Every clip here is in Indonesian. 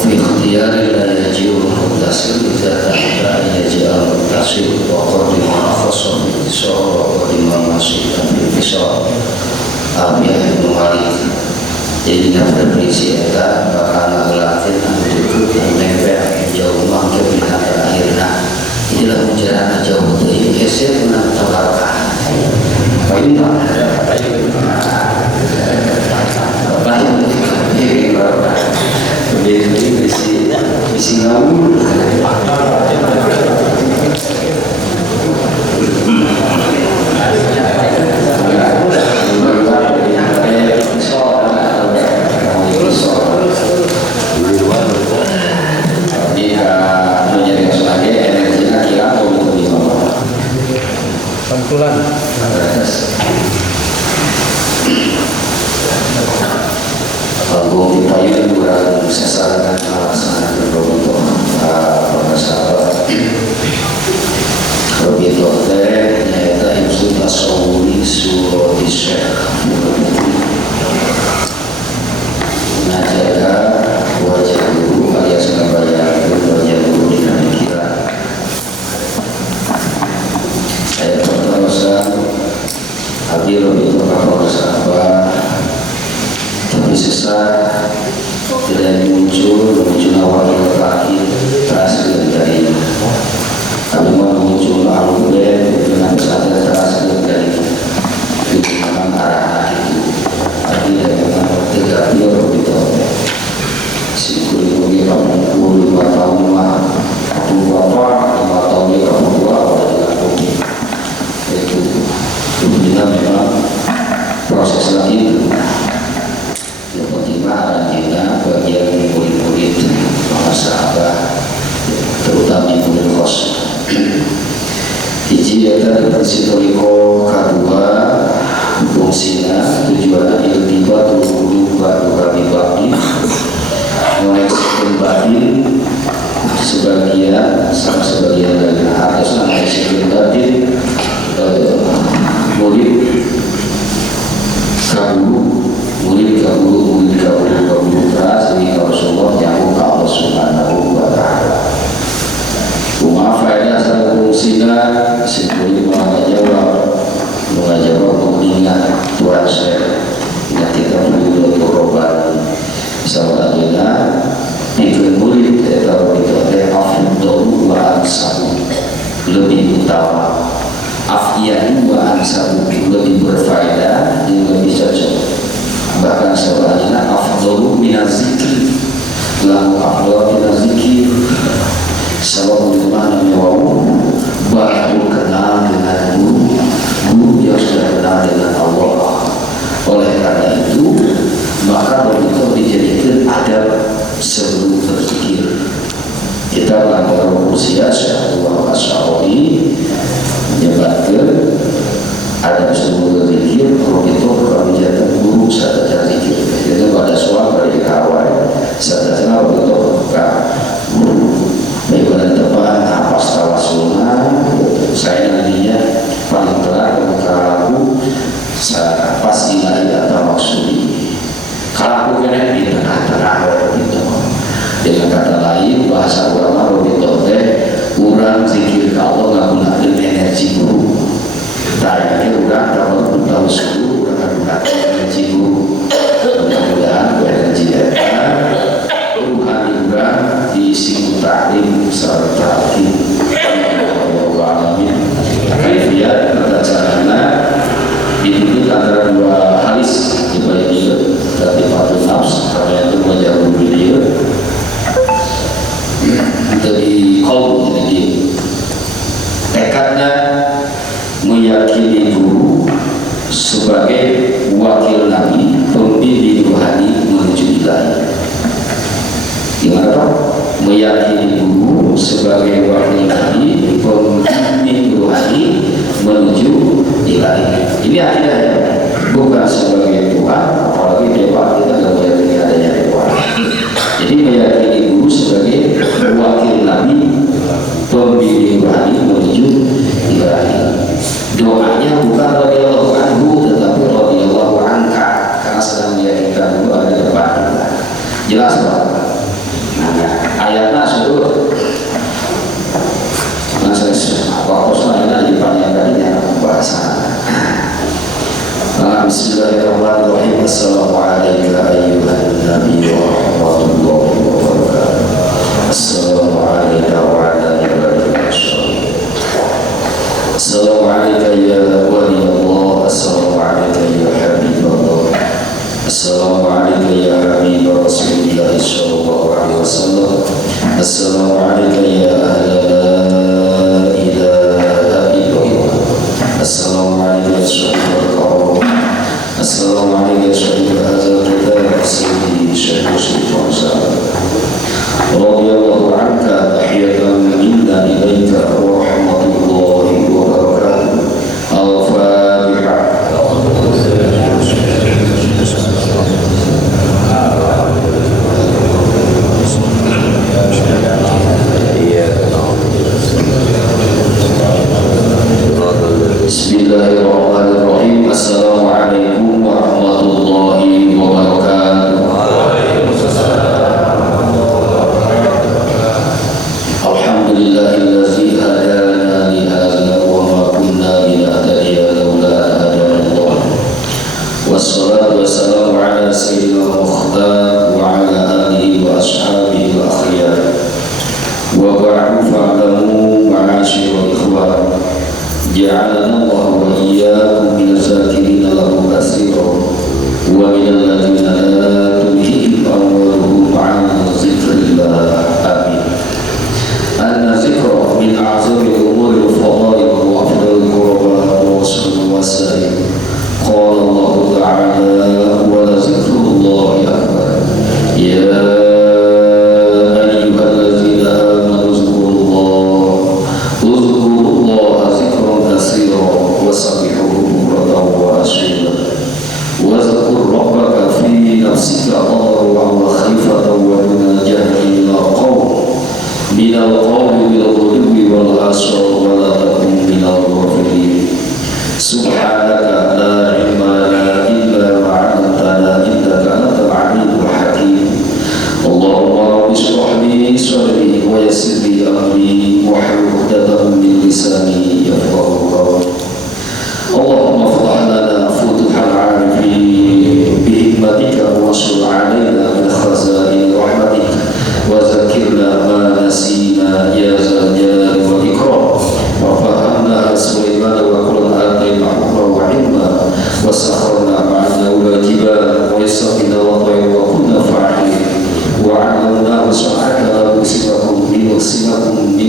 وفي اختيار لا يجيء المتصل إذا تحت أن يجيء المتصل وقد ما خص بالاتصال وقد ما masih berbisar Abiyah bin Malik. Jadi berisi eta bakal ngelatin ambil yang nempel jauh mangke bina terakhirna. Inilah mujarana jauh dari hasil menang tabarkah. Baik Bisi ngawur Pangkulan Kalau kita ini kurang sesaran alasan berbentuk para sahabat. Kalau itu ternyata itu tasawuri surah Syekh. Najaga wajah guru alias ngebayang wajah guru di pikiran. Saya pertama hadir itu para sahabat. Tapi sesat tidak muncul awal terakhir terhasil dari kami muncul alumni dengan sadar terhasil dari memang arah itu artinya memang tegak biar itu sikuli kamu 5 tahun lah aku bapak 5 tahun ini kamu tua pada kopi itu kemudian memang proses lagi itu artinya bagian murid-murid para sahabat terutama murid kos hiji eta bersitoriko kedua fungsinya tujuannya iltibat guru baru bagi mengeksekusi batin sebagian sama sebagian dari atas mengeksekusi batin murid kabur keras ini Rasulullah yang Allah Subhanahu wa ta'ala. Rumah faedah salah fungsinya simpuli mengajawab mengingat Tuhan saya ingat kita perlu berkorban sahabat adina ikut murid atau itu afdol wa ansabu lebih utama afiyah wa ansabu lebih berfaedah dan lebih cocok. Bahkan sebenarnya afdalu minaz zikri lahu afdalu minaz zikri sebab dimana wau baru kenal dengan guru yang sudah kenal dengan Allah. Oleh karena itu maka begitu dijadikan adab sebelum berzikir. Kita melanggar usia Syaikhullah Asy'ari menyebutkan ada sebelum berzikir kalau itu kalau menjadi guru sahaja zikir jadi pada soal dari awal sahaja kalau itu guru baiklah depan apa tawasulna saya nantinya paling telat kalau aku pas ilahi atau maksudi kalau aku kena di tengah-tengah gitu dengan kata lain bahasa ulama begitu kurang zikir kalau nggak gunakan energi guru tayangnya udah dapat tahu suhu udah gunakan energi guru mudah-mudahan energi data Tuhan juga diisi taklim serta Allah alamin kaifiyat tata caranya dituntut antara dua hadis dibagi dari Fatul Nafs karena itu menjauh beliau dari kaum jadi tekadnya meyakini guru sebagai wakil Nabi pembimbing rohani menuju ilahi. Gimana Pak? Meyakini guru sebagai wakil Nabi pembimbing rohani menuju ilahi. Ini akidahnya bukan sebagai Tuhan, apalagi dewa kita tidak meyakini adanya dewa. Jadi meyakini guru sebagai wakil Nabi pembimbing rohani menuju ilahi. Doanya bukan radhiyallahu anhu tetapi radhiyallahu anka karena sedang meyakinkan guru ada depan. Jelas Pak? Nah, sallallahu alaihi wasallam. Assalamualaikum ya ahla la ilaha illallah. Assalamualaikum ya syahidul karam. Assalamualaikum ya syahidul azab kita Sayyidi Syekh Muslim radhiyallahu anka tahiyatan minna ilaika wa rahmatullahi wa barakatuh. Al-Fatihah. Bismillahirrahmanirrahim. Assalamualaikum warahmatullahi wabarakatuh. Alhamdulillahillazi hadana li hadza wa ma kunna linahtadiya laula an hadana Allah. Wassalatu wassalamu ala sayyidil mukhtar wa ala alihi wa ashabihi wa akhyar. Wa ba'du fa'lamu ma'asyiral ikhwan. Ja'alana Allah wa iyyakum minaz-zakirina lahu katsiran wa minal ladzina la tulhihim amwaluhum 'an dzikrillah. Amin. An-dzikru min a'zami umuri al-fadail wa afdalil qurbat wa wasfil wasail. Qala Allah ta'ala wa la dzikrullahi akbar. Ya ayyuhalladzina amanu dzkurullaha dzikran katsiran wasabbihuhu bukratan wa asila. Wazkur rabbaka fi nafsika tadarruan wa khifatan wa duna jahri minal qawli bil ghudwi wal asal wa la takun minal ghafilin. Subhanaka la ilma lana illa ma 'allamtana innaka antal alimul hakim. Allahumma rabbi shrah li sadri wa yassir li amri wahlul 'uqdatam min lisani yafqahu qawli. Allahumma iftah lana futuhal 'arifin bi hikmatika wa ansur 'alaina min khazain rahmatika wa zakirna ma nasina ya zal jalali wal ikram wa fahamna Sulaiman wa qul atina hukma wa ilma wa sakharna ma'ana wajiban wa yassarna wa tayr wa kunna fa'ilin wa 'allamna wasa'aka musibakum min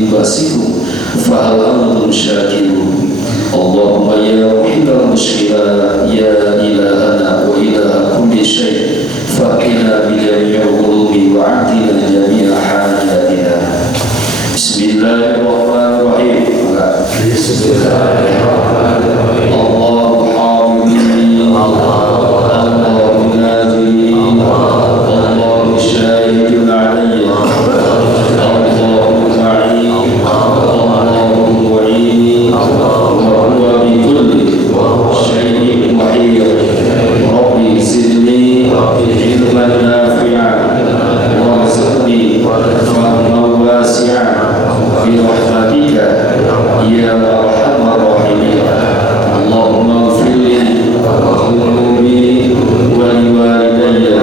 basikum fa hal antum syakirun. Allahumma ya muhibbal mushkilat ya ilahana wa ilaha kulli syai' fa'ina bi jami'il qulubi wa 'atina jami'a hajatina. Bismillahirrahmanirrahim. Bismillahirrahmanirrahim. Allahu hamidin, Allahu nazilin, Allahu syahidun alayya, Allahu ma'in, Allahu mu'in, wa huwa bi kulli syai'in muhit. Rabbi zidni ilman nafi'an warzuqni fahman wasi'an bi rahmatika ya arhamar rahimin. Allahumma ighfir li dhunubi wa liwalidayya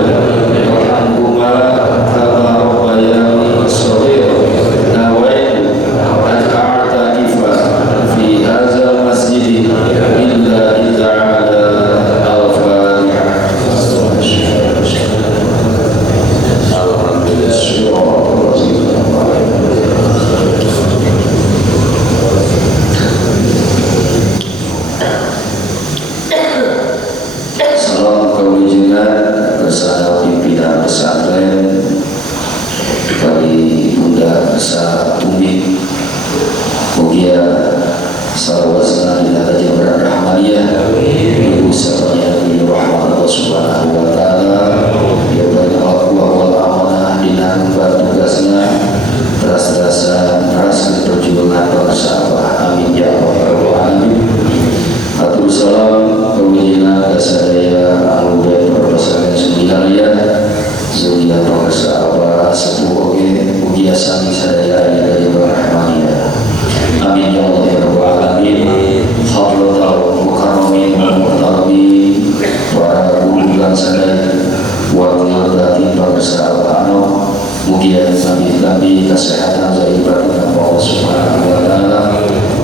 warhamhuma kama rabbayani shaghira. Nawaitu an a'takifa fi hadzal masjid lillahi ta'ala. Al-Fatihah. Salam kewijinan bersama pimpinan pesantren bagi Bunda Esa Umi Mugia Sarwasna Dinata Jabran Rahmaniyah Ibu Satria Ibu Rahman Allah Subhanahu wa Ta'ala. Ya banyak akuah wal amanah dinan tugasnya teras-terasan teras perjuangan bangsa. Amin ya Rabbal Alamin. Atur salam kewijinan kesadaya anggota perpasangan seminarya Zulia bangsa apa sepuh oge mugia sami sadaya Dinata Jabran Rahmaniyah. Amin ya Allah ya Rabbal Alamin. Haflatul mukarramin wal muhtaramin para guru dan sadaya wakil batin bangsa ano mugia kami kesehatan dari batin Allah Subhanahu wa Ta'ala.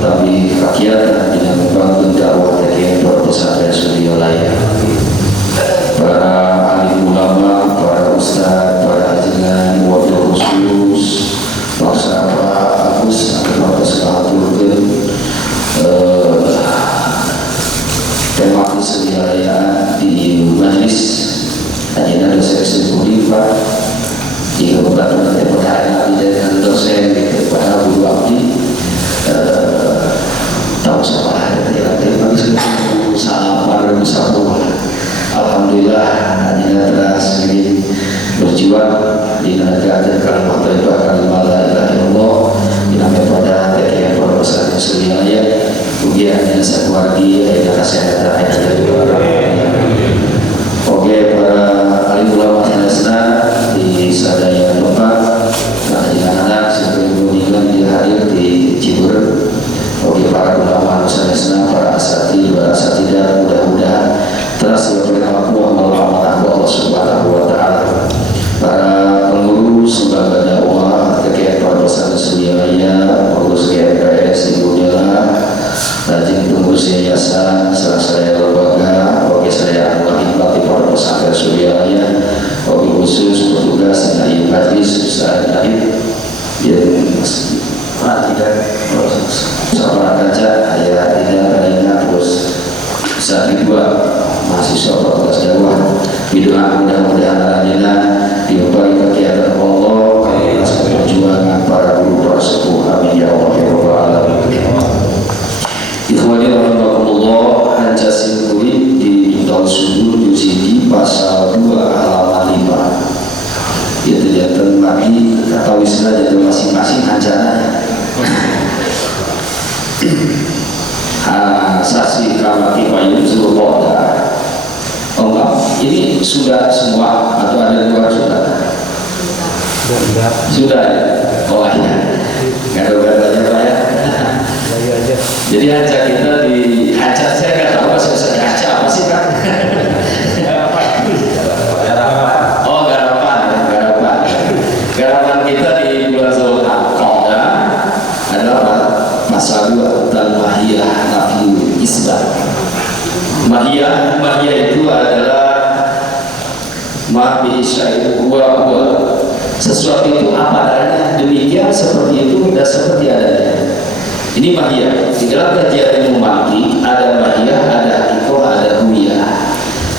Tapi rakyat dengan membangun dakwah dari pesantren Suryalaya, para alim ulama, para ustaz, para hajilah berjuang di negara kalimat thayyibah kalimat la ilaha illallah dinamai pada tekian para pesantren semuanya kemudian satu lagi ada kesehatan ada juga. Oke, para alim ulama Sanesna di sadaya tempat anak-anak sampai kemudian dia hadir di Cirebon. Oke, para ulama Sanesna, para asatidz, para asatidah, mudah-mudahan terus berkah amal Allah Subhanahu wa taala. Para pengurus lembaga dakwah kegiatan para pesantren semuanya, pengurus GMPS Ibu Dela, rajin pengurus yayasan, saya lembaga, oke saya wakil pelatih para pesantren semuanya, oke khusus petugas dan hadis saat akhir yang tidak sama kaca ayat tidak lainnya terus saat kedua mahasiswa fakultas dakwah berdoa mudah-mudahan alhamdulillah diubah kegiatan Allah atas perjuangan para guru para sepuh amin ya Allah ya rabbal alamin. Ikhwani rahimakumullah, Hancasin Kulit di Indol Sudul Yusidi pasal 2 halaman 5 itu jatuh lagi kata wisna jatuh masing-masing hancaranya Sasi Kamati Payung Zulkoda. Oh enggak, ini sudah semua atau ada dua sudah? Sudah ya? Oh iya, nggak ada katanya Pak ya? Jadi hancak kita di hancak saya nggak tahu bahasa hancak apa sih Kak? Oh garapan ya, garapan. Garapan kita di bulan Zulkoda adalah pasal 2 tentang mahiyah nafi isbat. Mahiyah itu adalah mabi syai'u huwa sesuatu itu apa adanya, demikian seperti itu dan seperti adanya. Ini mahiyah. Di dalam kajian ilmu mantiq ada mahiyah, ada hakikah, ada huwiyah.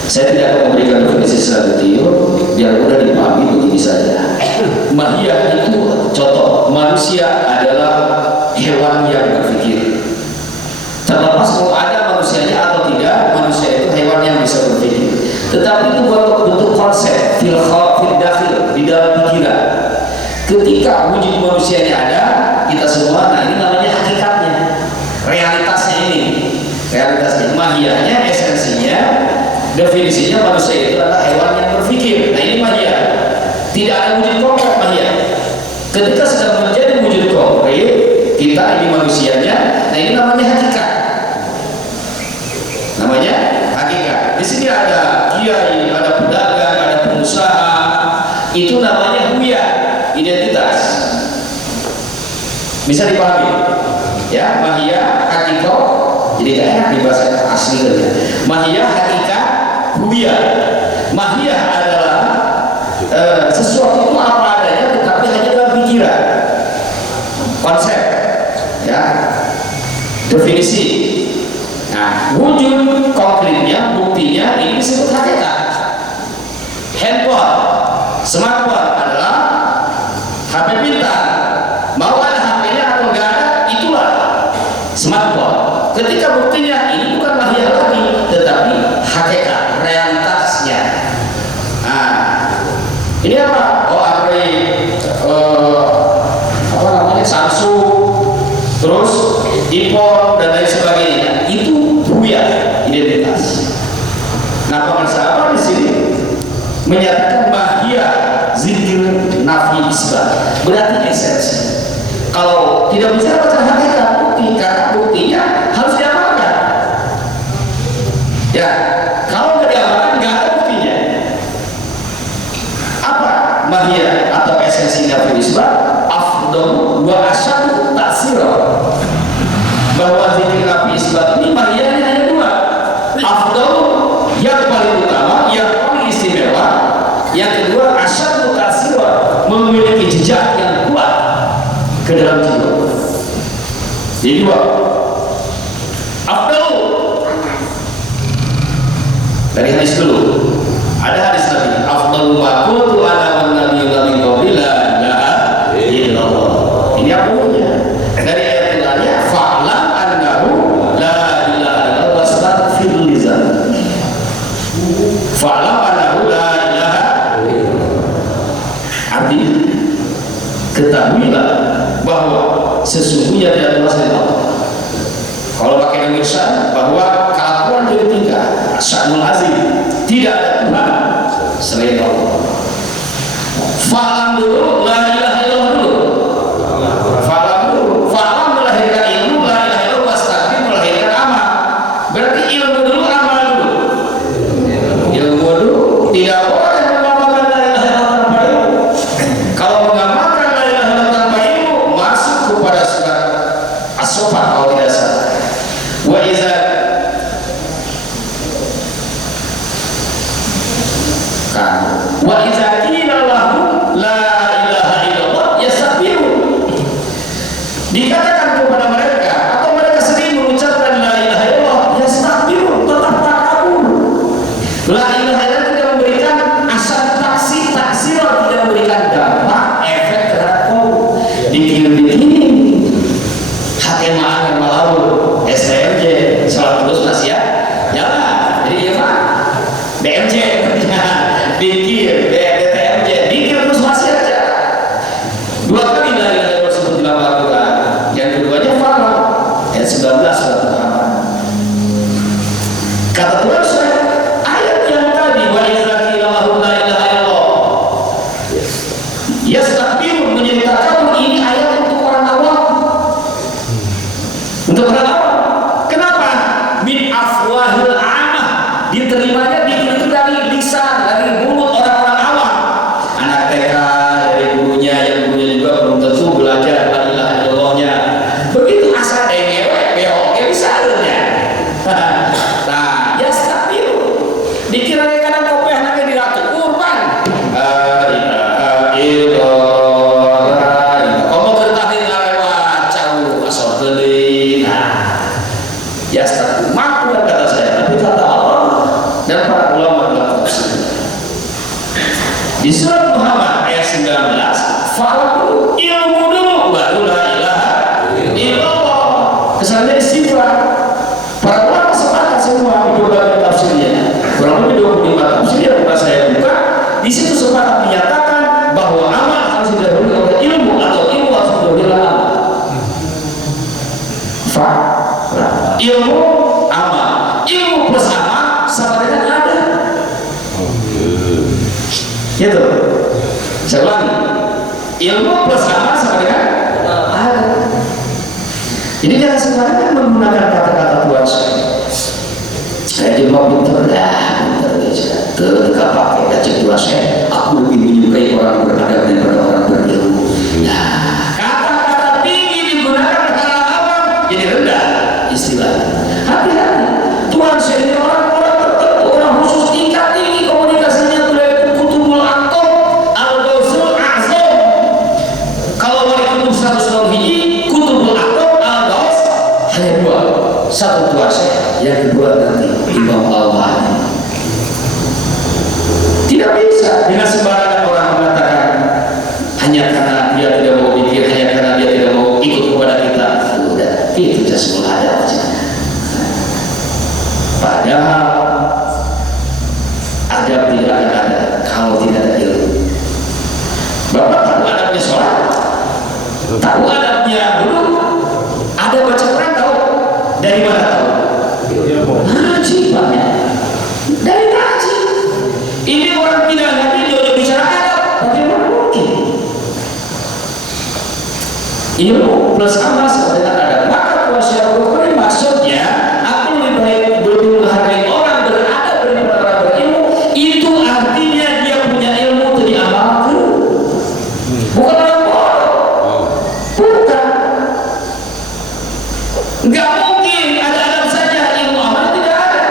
Saya tidak akan memberikan definisi secara detail biar mudah dipahami begini saja. Mahiyah itu contoh, manusia adalah hewan yang berpikir. Terlepas mau ada manusianya atau tidak, manusia itu hewan yang bisa berpikir. Tetapi itu bentuk konsep fil dakhil, di dalam pikiran. Ketika wujud manusianya ada, kita semua, nah ini namanya hakikatnya, realitasnya ini, realitasnya, mahiyahnya, esensinya, definisinya manusia itu adalah hewan yang berpikir. Nah ini mahiyah. Tidak ada wujud konkret mahiyah. Ketika sedang menjadi wujud konkret, kita ini manusianya, nah ini namanya hakikat. Namanya hakikat. Di sini ada kiai, ada pedagang, ada pengusaha. Itu namanya huwiyah, identitas. Bisa dipahami? Ya, mahiyah, hakikat. Jadi tidak enak dibahas asli saja. Mahiyah, hakikat, huwiyah. Mahiyah adalah sesuatu itu apa adanya, tetapi hanya dalam pikiran. Konsep, ya, definisi. Nah, wujud konkretnya, buktinya ini disebut hakikat. Handphone, smartphone adalah HP pintar. Mau ada HP-nya atau enggak ada, itulah smartphone. Ketika buktinya ini bukan mahiyah lagi, tetapi hakikat, realitasnya. Nah, ini apa? Oh, apa namanya, Samsung, terus iPhone dan lain sebagainya. Itu huwiyah, identitas. Nah, pengasapan di sini menyatakan mahiyah zikir nafi isbat, berarti esensi. Kalau tidak bicara tentang hakikat, bukti, karena buktinya harus diamalkan. Ya, kalau nggak diamalkan nggak ada buktinya. Apa mahiyah atau esensi nafi isbat? Afdal wa asyadu taksirah. Bahwa zikir nafi isbat ini mahiyahnya hanya dua. Afdal yang paling utama, yang paling istimewa. Yang kedua asyadu taksirah, memiliki jejak yang kuat ke dalam jiwa. Jadi dua. Afdal dari hadis dulu. Ada hadis Nabi, afdal ma qultu ana wan nabiyyu min qabli la ilaha illallah. Ini apa punya? Dari ayat Qur'annya fa'lam annahu la ilaha illallah wastaghfir li dzambik. Fa'lam annahu la ilaha illallah. Artinya ketahuilah bahwa sesungguhnya tidak ada selain Allah. Kalau pakai nama Isya, bahwa keakuan jadi tiga, Sya'nul Azim, tidak ada Tuhan selain Allah. Fa'lam dulu, la ilaha illallah dulu. Fa'lam dulu, fa'lam melahirkan ilmu, la ilaha illallah, wastaqim melahirkan amal. Berarti ilmu dulu, amal dulu. Ilmu dulu, tidak boleh mengamalkan la ilaha illallah tanpa ilmu. Kalau mengamalkan la ilaha illallah tanpa ilmu, masuk kepada surat As-Saffat kalau tidak salah. Wa iza qila lahu la ilaha illallah yastakbiru. Dikatakan kepada mereka atau mereka sendiri mengucapkan la ilaha illallah yastakbiru, tetap takabur. La ilaha illallah tidak memberikan asal taksir, tidak memberikan dampak efek terhadap kaum. Dikir-dikir HTMA dan Malaur STMJ salah terus masih ya jalan. Jadi ya Pak BMJ dikir DTMJ dikir terus masih aja. Dua kali la ilaha illallah disebut dalam Al-Quran. Yang keduanya Fa'lam ayat 19 surat Muhammad. Kata Tuhan surat ayat yang tadi wa iza qila lahum la ilaha illallah yastakbirun, menceritakan ini ayat untuk orang awam. Untuk orang awam. Kenapa? Min afwahil amah, diterimanya itu dari lisan, dari mulut orang-orang awam. Anak TK dari gurunya, yang gurunya juga belum tentu belajar la ilaha illallahnya. Begitu asal dengewek beoke bisa adanya. Nah, yastakbiru. Dikira kadang kopi anaknya diratu kurban. La ilaha illallah. Kamu kertahin lewat jauh asal gede. Yastakbiru. Maku kata saya, tapi kata Allah dan para ulama dalam tafsir. Di surat Muhammad ayat 19, fa'lam ilmu dulu baru la ilaha illallah. Kesannya istighfar. Para ulama sepakat semua di berbagai tafsirnya. Kurang lebih 25 tafsir yang pernah saya buka. Di situ sepakat menyatakan bahwa amal harus didahului oleh ilmu atau ilmu harus didahului oleh amal. Ilmu amal, ilmu plus amal sama dengan ada. Gitu. Saya ulangi, ilmu plus amal sama dengan ada. Jadi jangan sembarangan menggunakan kata-kata Tuhan saya cuma pintar aja, gak pakai kata Tuhan saya. Aku lebih menyukai orang beradab daripada orang berilmu. Nah, kata-kata tinggi digunakan karena awam jadi rendah istilahnya. Hati-hati, Tuhan sendiri orang-orang tertentu, orang khusus tingkat tinggi komunikasinya oleh kutubul atom al-gausul azam. Kalau wali kutub 100 hiji, kutubul atom al-gaus hanya dua. Satu Tuhan saya, yang kedua nanti Imam al-Mahdi. Tidak bisa dengan sembarangan orang mengatakan hanya karena dia tidak mau mikir, hanya karena dia tidak mau ikut kepada kita. Udah, itu jasmul ada aja. Padahal adab tidak akan ada kalau tidak ada ilmu. Bapak tahu adabnya sholat, tahu adabnya dulu, ada baca Quran tahu, dari mana tahu? Ngaji banyak, dari ngaji. Ini orang tidak ngerti dia bicara adab, bagaimana mungkin? Ilmu plus amal sama dengan adab. Maka kuasa maksudnya aku lebih baik menghargai orang beradab daripada orang berilmu. Itu artinya dia punya ilmu untuk diamalkan. Bukan orang bodoh. Bukan. Enggak mungkin ada adab saja, ilmu amal tidak ada.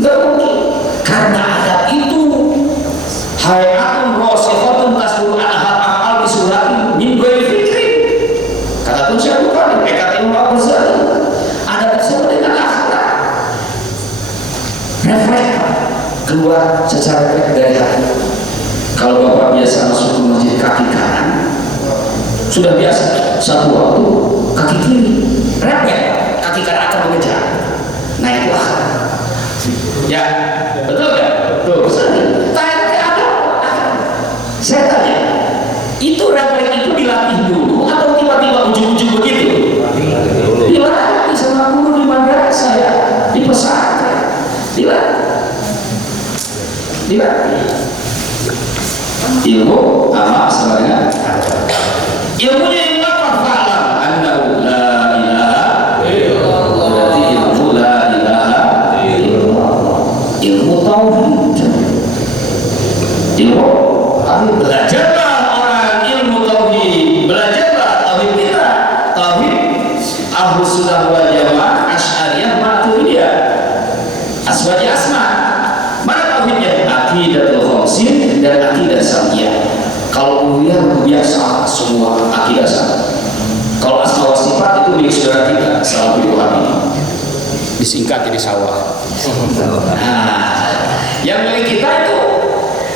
Enggak mungkin. Karena adab itu hayatun rosikhatun tasbur anhal amal bisurati min ghairi fikri. Kata Tuhan saya bukan kata ilmu Al-Ghazali. Adab sama dengan akhlak. Refleks keluar secara refleks dari hati. Kalau Bapak biasa masuk ke masjid kaki kanan, sudah biasa satu waktu kaki kiri, refleks kaki kanan akan mengejar. Nah itu akhlak. Ya, betul kan? Betul. Tanya ada. Saya tanya, Itu refleks itu dilatih dulu atau tiba-tiba ujung-ujung begitu? Dilatih sama guru di madrasah ya, di pesantren. Dilatih. Ilmu amal sebenarnya. Ilmunya ilmu apa? Fa'lam annahu la ilaha illallah. Berarti ilmu la ilaha illallah. Ilmu tauhid. Ilmu tauhid. Belajarlah orang ilmu tauhid. Belajarlah tauhid kita. Tauhid Ahlus Sunnah wal Jamaah, Asy'ariyah, Maturidiyah. Asma'i asma. Mana tauhidnya? Aqidatul khamsin dan aqidah samiyah. Kalau uluhiyah biasa semua akidah sama. Kalau asma wa sifat itu milik saudara kita, salah dipahami. Disingkat jadi sawah. Nah, yang milik kita itu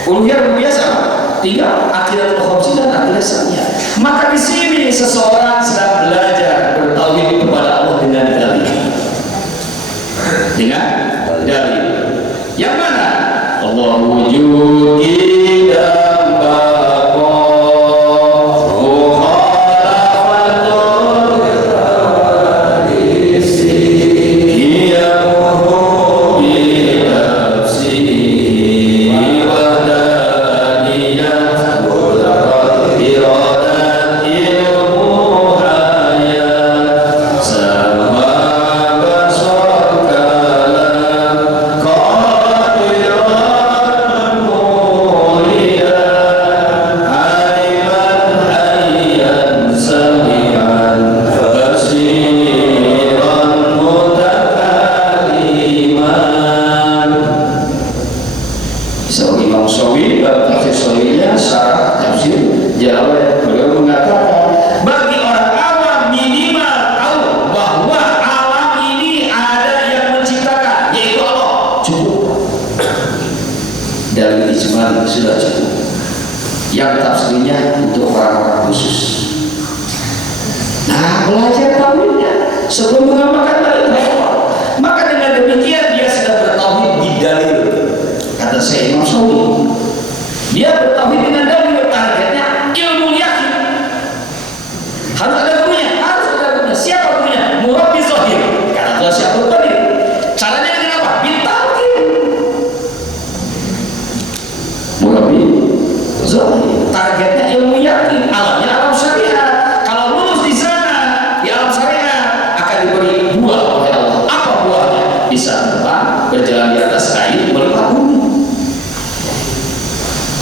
uluhiyah biasa, tinggal akidah khamsin dan akidah samiyah. Maka di sini seseorang sedang belajar bertauhid kepada Allah dengan dalil. Dengan dalil. Yang mana? Allah wujud kita. Sudah cukup. Yang tafsirnya untuk orang-orang khusus. Nah, belajar tauhidnya sebelum mengamalkan dalil. Maka dengan demikian dia sudah bertauhid di dalil. Kata saya Imam Syafi'i, dia bertauhid dengan dalil. Targetnya ilmu yakin. Harus ada gurunya, harus ada gurunya. Siapa gurunya? Murabbi zahir. Kata Allah siapa gurunya? Caranya dengan apa? Bitauhid. Murabbi zahir. Targetnya ilmu yakin, alamnya alam syariat. Kalau lulus di sana di alam syariat akan diberi buah oleh Allah. Apa buahnya? Bisa terbang, berjalan di atas air, melipat bumi.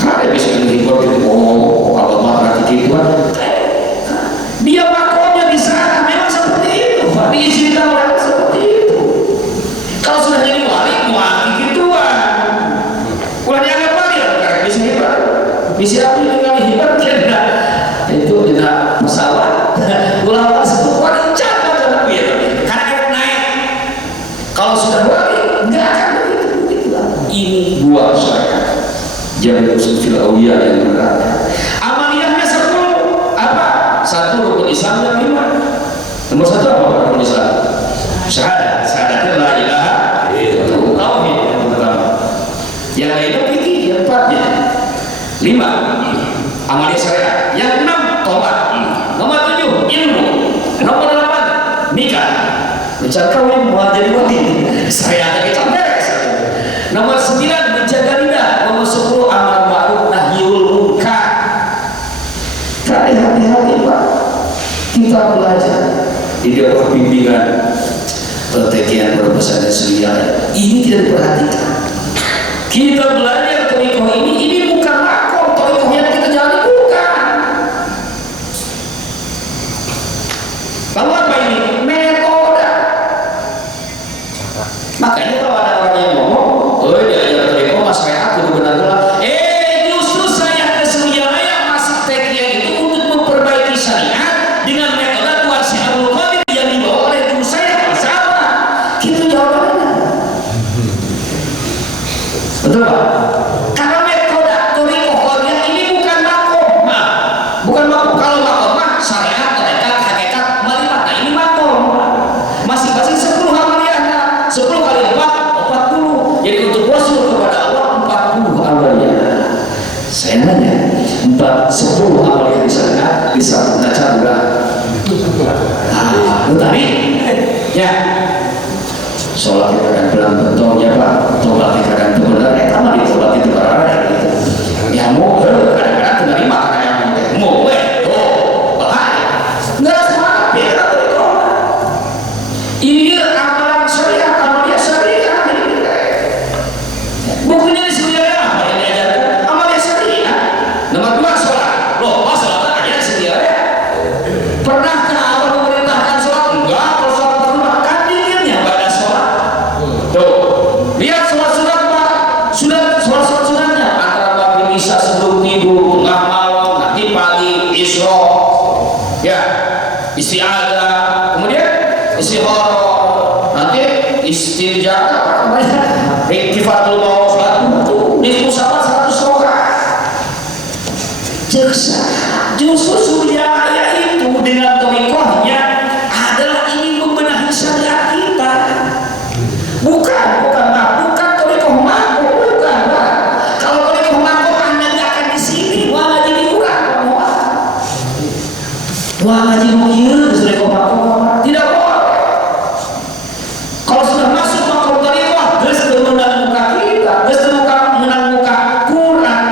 Karena bisa menghibur itu, oh Allah berarti Tuhan. Dia makomnya di sana memang seperti itu. Diizinkan oleh Allah seperti itu. Kalau sudah jadi wali, gituan. Ulah dianggap wali, karena bisa hebat. Bisa apa dengan hebat tidak? Itu tidak masalah. Ulama sebut wali jangan gitu. Karena dia naik. Kalau sudah wali, nggak akan begitu. Ini buah syariat. Jangan usul fil awliya yang benar. Amaliyahnya 10. Apa? 1 rukun Islam yang 5. Nomor 1 apa rukun Islam? Syahadat. Syahadatnya la ilaha illallah. Tauhid yang pertama. Yang lainnya fikih, yang 4-nya. 5. Amaliyah syariat. Yang 6 tobat. Nomor 7 ilmu. Nomor 8 nikah. Mencari kawin mau jadi wali. Syariatnya kita beres. Nomor 9 menjaga lidah. Nomor 10 amal ma'ruf nahyul munkar. Hati-hati Pak. Kita belajar di dalam bimbingan pertekian berbesar dan seliaya. Ini tidak diperhatikan. Kita belajar torikoh ini bukan makom torikoh yang kita jalani, bukan. Lalu apa ini? Metode. Makanya kalau ada orang yang ngomong, diajar torikoh mas saya aku benar-benar. Justru saya kesulianya masih tekian itu untuk memperbaiki syariat dengan metode Tuan Syekh Abdul Qadir yang dibawa oleh guru saya. Sama. Itu jawabannya. Betul Pak? Karena metode torikoh Qadir ini bukan makom. Bukan makom. Kalau makom mah syariat, tarekat, hakikat, malimat. Nah ini makom. Masing-masing 10 amaliyah. 10 kali 4, 40. Jadi untuk wasul kepada Allah 40 amaliyah. Saya nanya, 10 amaliyah bisa baca udah tadi ya sholat kadang bilang betul ya Pak, sholat kadang itu benar, sama di sholat itu benar gitu. Ya mau kadang-kadang menerima karena yang mau bahaya nggak semangat biar atau itu ini amalan syariah, amalan syariah buktinya di syariah apa yang diajarkan amalan syariah. Nomor 2 sholat, loh pas sholat aja syariah. Pernahkah Allah memerintahkan sholat? Enggak, kalau sholat berubah kan dinginnya pada sholat. Tuh, lihat sholat sunat Pak, sholat sunatnya antara maghrib isya sebelum tidur, tengah malam, nanti pagi isya, ya isti'adah, kemudian istikharah, nanti istirja, apa namanya, iktifatul maut, nisfu salat 100 rakaat. Justru Surya itu dengan torikohnya adalah ingin membenahi syariat kita, bukan torikoh mako, bukan Pak. Kalau torikoh mako Anda nggak akan di sini, wah jadi kurang, wah ngaji mungkin torikoh mako tidak boleh. Kalau sudah masuk mako torikoh, terus menang muka kita, terus menang muka Quran.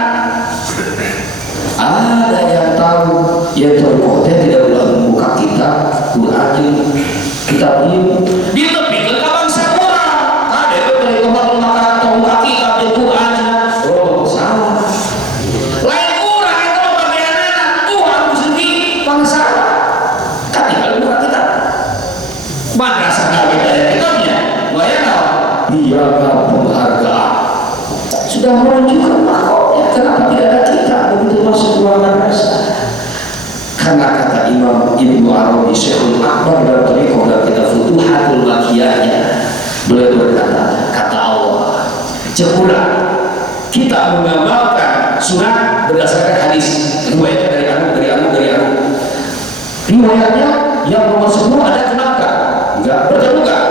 Ada yang tahu ya torikohnya tidak boleh membuka kita Quran, kita diam di tepi ke bangsa orang. Ada itu torikoh maka buka kita di Quran. Oh salah. Lain orang itu bagaimana Tuhan sendiri bangsa kan tinggal buka kita. Madrasah nabi dari kitabnya, bayang dia penghargaan sudah menunjukkan mahkotnya. Kenapa tidak ada kita begitu masuk ruang madrasah? Karena kata Imam Ibnu Arabi Syekhul Akbar dalam torikoh dan kitab Futuhatul Makiyahnya, beliau berkata, kata Allah, cekulah kita mengamalkan sunat berdasarkan hadis riwayatnya dari Anu. Riwayatnya yang nomor 10 ada kenapa? Enggak, bertemu enggak?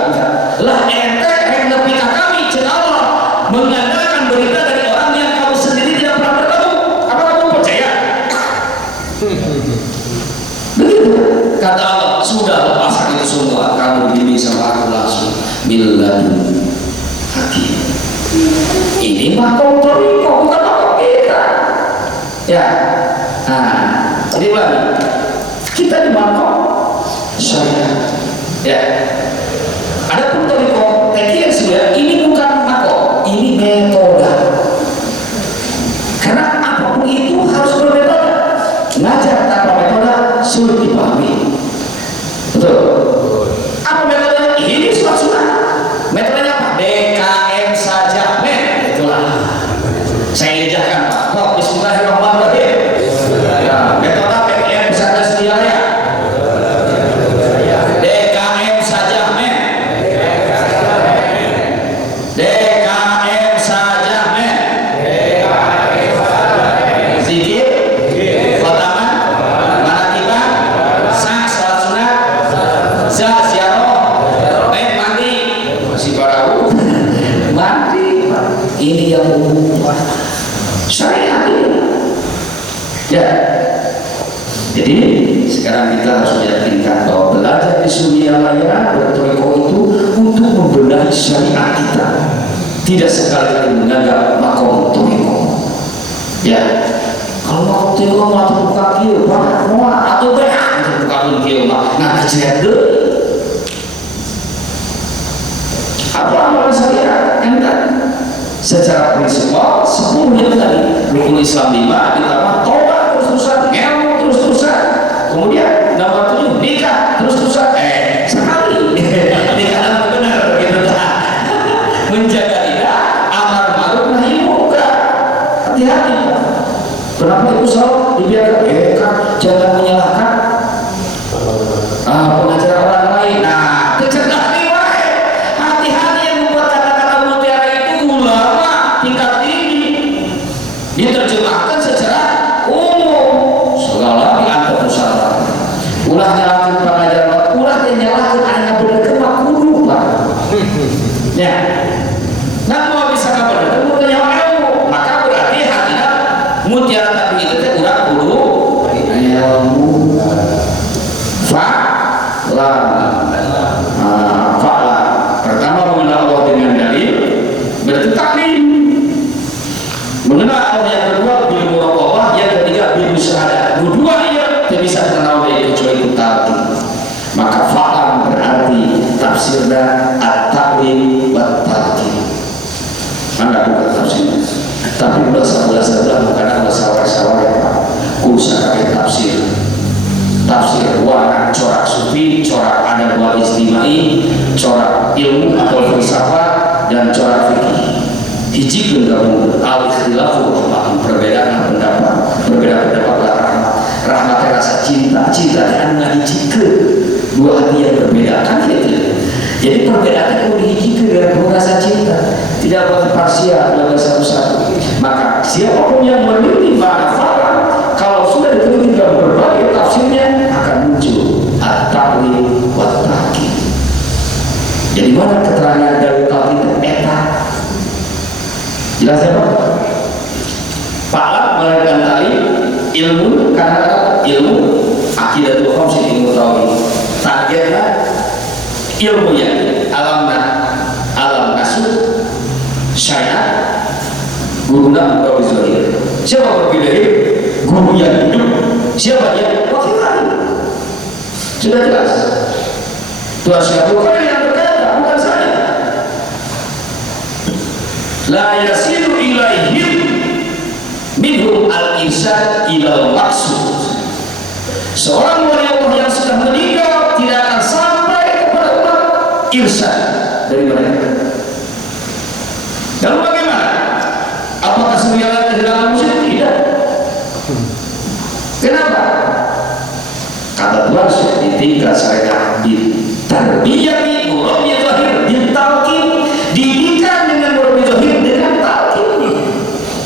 Lah ente yang nepi ka kami cenah Allah mengandalkan berita dari orang yang kamu sendiri tidak pernah bertemu. Apa kamu percaya? Begitu kata Allah, sudah lepaskan itu semua, kamu begini sama aku langsung milladun hakim. Ini makom torikoh, bukan makom kita ya. Jadi bagaimana? Kita di makom syariah ya. Ada pun torikoh tekir sudah, ini bukan makom, ini metode. Karena apapun itu harus bermetode. Ngajar tanpa metode sulit dipahami. Betul? Apa metodenya? Ini sunat. Metodenya apa? DKM saja, men. Itulah. Saya ijazahkan Pak. Kok bismillahirrahmanirrahim. Ya, metode DKM saja sedianya. DKM saja, men. DKM saja, men. Zikir, khotaman, manakibah, sah, salat sunat, zah, ziarah, mandi, masih baru mandi. Ini yang umum syariat ini. Ya. Jadi sekarang kita harus meyakinkan bahwa belajar di Sunniyah bertorikoh itu untuk membenahi syariat kita, tidak sekali-kali menganggap makom torikoh. Ya, kalau makom torikoh mau terbuka kieu, mau atau berak terbuka kieu mah nggak kejadian deh. Apa amalan syariat? Enggak. Secara prinsipal 10 itu tadi rukun Islam 5 ditambah tobat terus-terusan, ilmu terus-terusan, kemudian nomor 7 nikah terus-terusan, sekali nikah yang benar gitu tak. Menjaga lidah, amar ma'ruf nahi munkar. Hati-hati Pak. Kenapa itu selalu dibiarkan? Kan jangan menyalahkan pengajar orang lain. Nah, kecerdasan. Hati-hati yang membuat kata-kata mutiara itu ulama tingkat tinggi. Diterjemahkan secara umum. Segala diantar usaha. Ulah nyalakan pengajar, ulah nyalakan anak bener kemak kudu Pak. Ya. Nah mau bisa kabar itu punya ilmu, maka berarti hatinya mutiara tadi itu teh urang kudu ilmu. dua iya tidak bisa kenal baik kecuali talqin. Maka faham berarti tafsirnya at-ta'wil wa talqin. Mana bukan tafsirnya, tapi bahasa karena bahasa sawar ya Pak. Kursa kaki tafsir warna corak sufi, corak adab wal istimai, corak ilmu atau filsafat, dan corak fikih. Hiji gabung al-ikhtilafu perbedaan pendapat, berbeda pendapat rahmat rasa cinta yang dihijikeun dua hati yang berbeda kan gitu. Jadi perbedaan itu dihijikeun dalam rasa cinta, tidak boleh parsial dalam satu-satu. Maka siapapun yang memiliki makna faham, kalau sudah diteliti dalam berbagai tafsirnya akan muncul at-ta'wil wa talqin. Jadi mana keterangan dari talqin eta? Jelas ya Pak? Fa'lam melahirkan tali ilmu, karena ilmu akidatul khamsin ilmu tauhid. Targetnya ilmu yang alam nasib syariat guna Rawi Zohir. Siapa berbeda guru yang hidup? Siapa dia? Wakil lain. Sudah jelas. Tuhan siapa? Bukan yang berkata, bukan saya. La yasiru ilaihim minhum al-irsyad ilal maksud. Seorang wali Allah yang sudah meninggal tidak akan sampai kepada umat irsyad dari mereka. Lalu bagaimana? Apakah semuanya kehilangan musik? Tidak. Kenapa? Kata Tuhan sudah ditinggal saya di tarbiyati murabbi zahir di talqin, didikan dengan murabbi zahir dengan talqin.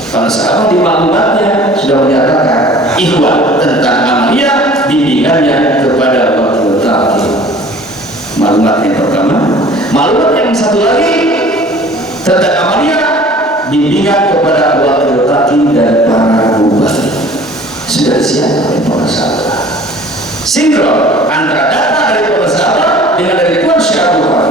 Kalau sahabat di maklumatnya sudah menyatakan ikhwan tentang amaliyah, bimbingannya kepada wakil talqin. Maklumat yang pertama. Maklumat yang satu lagi tentang amaliyah, bimbingan kepada wakil talqin dan para mubalik. Sudah siap oleh para sahabat. Sinkron antara data dari para sahabat dengan dari Tuhan Syarifah.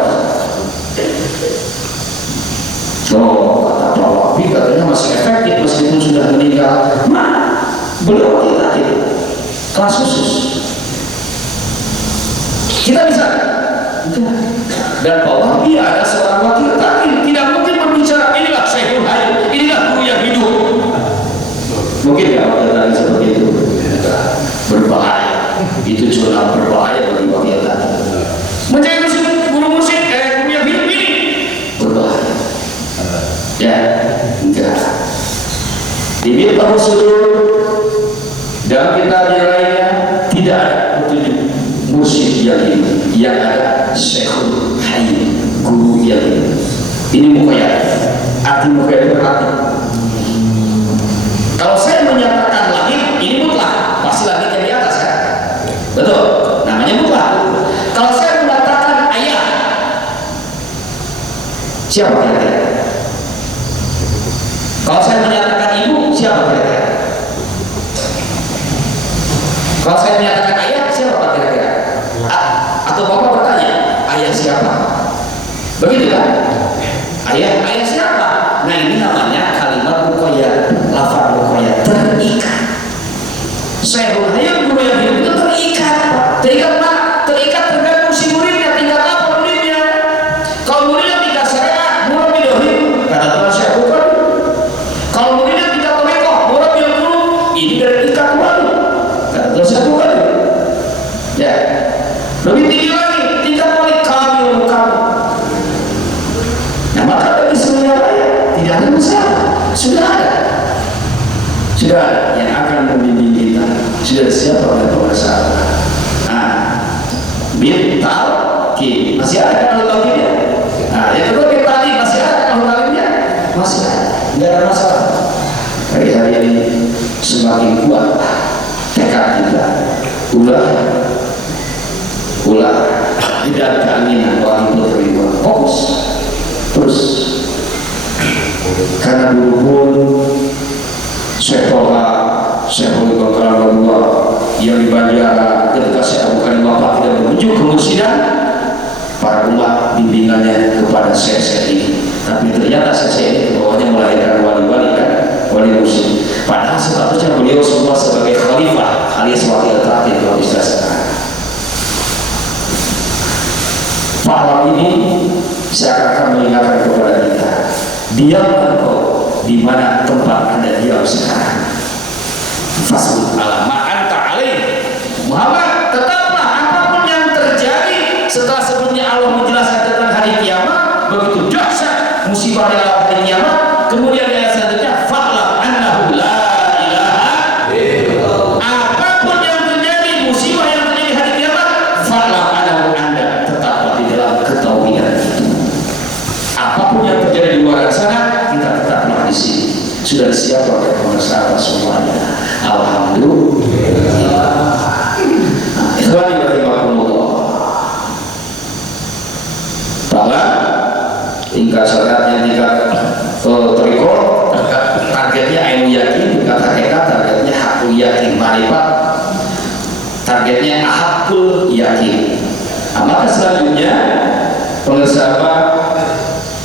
Oh, kata Pak Wafi katanya masih efektif meskipun sudah meninggal. Belum kita kelas khusus. Kita bisa. Dan Pak Wafi ada seorang wakil talqin, tidak mungkin berbicara inilah Syekhul Hayy, inilah guru yang hidup. Mungkin ya wakil talqin seperti itu. Berbahaya. Itu jurnal berbahaya bagi wakil talqin. Menjadi guru musik, guru yang hidup ini berbahaya. Ya, enggak. Di Miftahus Sudur dalam kitab yang lainnya tidak ada petunjuk musik yang hidup, yang ada Syekhul Hayy, guru yang hidup. Ini mukhayat. Arti mukhayat berarti kalau saya menyatakan langit, ini mutlak, pasti langit yang di atas kan? Betul, namanya mutlak. Kalau saya mengatakan ayah, siapa kira-kira? Kalau saya menyatakan ibu, siapa kira-kira? Kalau saya menyatakan ayah, siapa kira-kira? Atau bapak bertanya, ayah siapa? Begitu kan? Ayah siapa? Nah ini namanya kalimat muqayyad, lafaz muqayyad, terikat. Syekhul Hayy guru yang hidup itu terikat. Terikat mana? Terikat tergantung si muridnya, tinggal apa muridnya. Kalau muridnya tinggal syariat, murah bidohim, kata Tuhan Syekhul Hayy. Kalau muridnya tinggal torekoh, murah bidohim, ini dari tingkat wali, kata Tuhan Syekhul Hayy. Ya, lebih tinggi lagi tingkat wali kamil kamu. Nah maka bagi semuanya tidak ada masalah. Sudah ada yang akan membimbing kita. Sudah siap oleh para sahabat. Nah, talqin masih ada kalau talqinnya. Nah, yang kedua tadi masih ada kalau talqinnya, masih ada. Tidak ada masalah. Hari ini semakin kuat tekad kita. Ulah tidak ada keinginan orang berterima. Fokus terus. Karena dulu pun Syekhul Kalamullah yang di Banjar ketika Syekh Abu Khanim Bapak tidak menuju ke mursidan, para umat bimbingannya kepada Syekh ini. Tapi ternyata Syekh ini kebawahnya melahirkan wali-wali kan, wali mursyid. Padahal sepatutnya beliau semua sebagai khalifah alias wakil terakhir kalau istilah sekarang. Malam ini saya akan mengingatkan kepada kita, diam engkau di mana tempat Anda diam sekarang. Fasbut ala ma anta alaih. Muhammad, tetaplah apapun yang terjadi. Setelah sebelumnya Allah menjelaskan tentang hari kiamat, begitu dahsyat musibah di alam hari kiamat, kemudian di ayat selanjutnya fa'lam annahu la ilaha illallah. Apapun yang terjadi, musibah yang terjadi hari kiamat, fa'lam annahu, Anda tetaplah di dalam ketauhidan itu. Apapun yang terjadi di luar sana, kita tetaplah di sini. Sudah siap oleh pemirsa semuanya. Alhamdulillah. Ikhwani rahimakumullah. Bahwa tingkat syaratnya tingkat terikor, targetnya ilmu yakin, tingkat hakikat targetnya hakul yakin, marifat targetnya hakul yakin. Maka selanjutnya pemirsa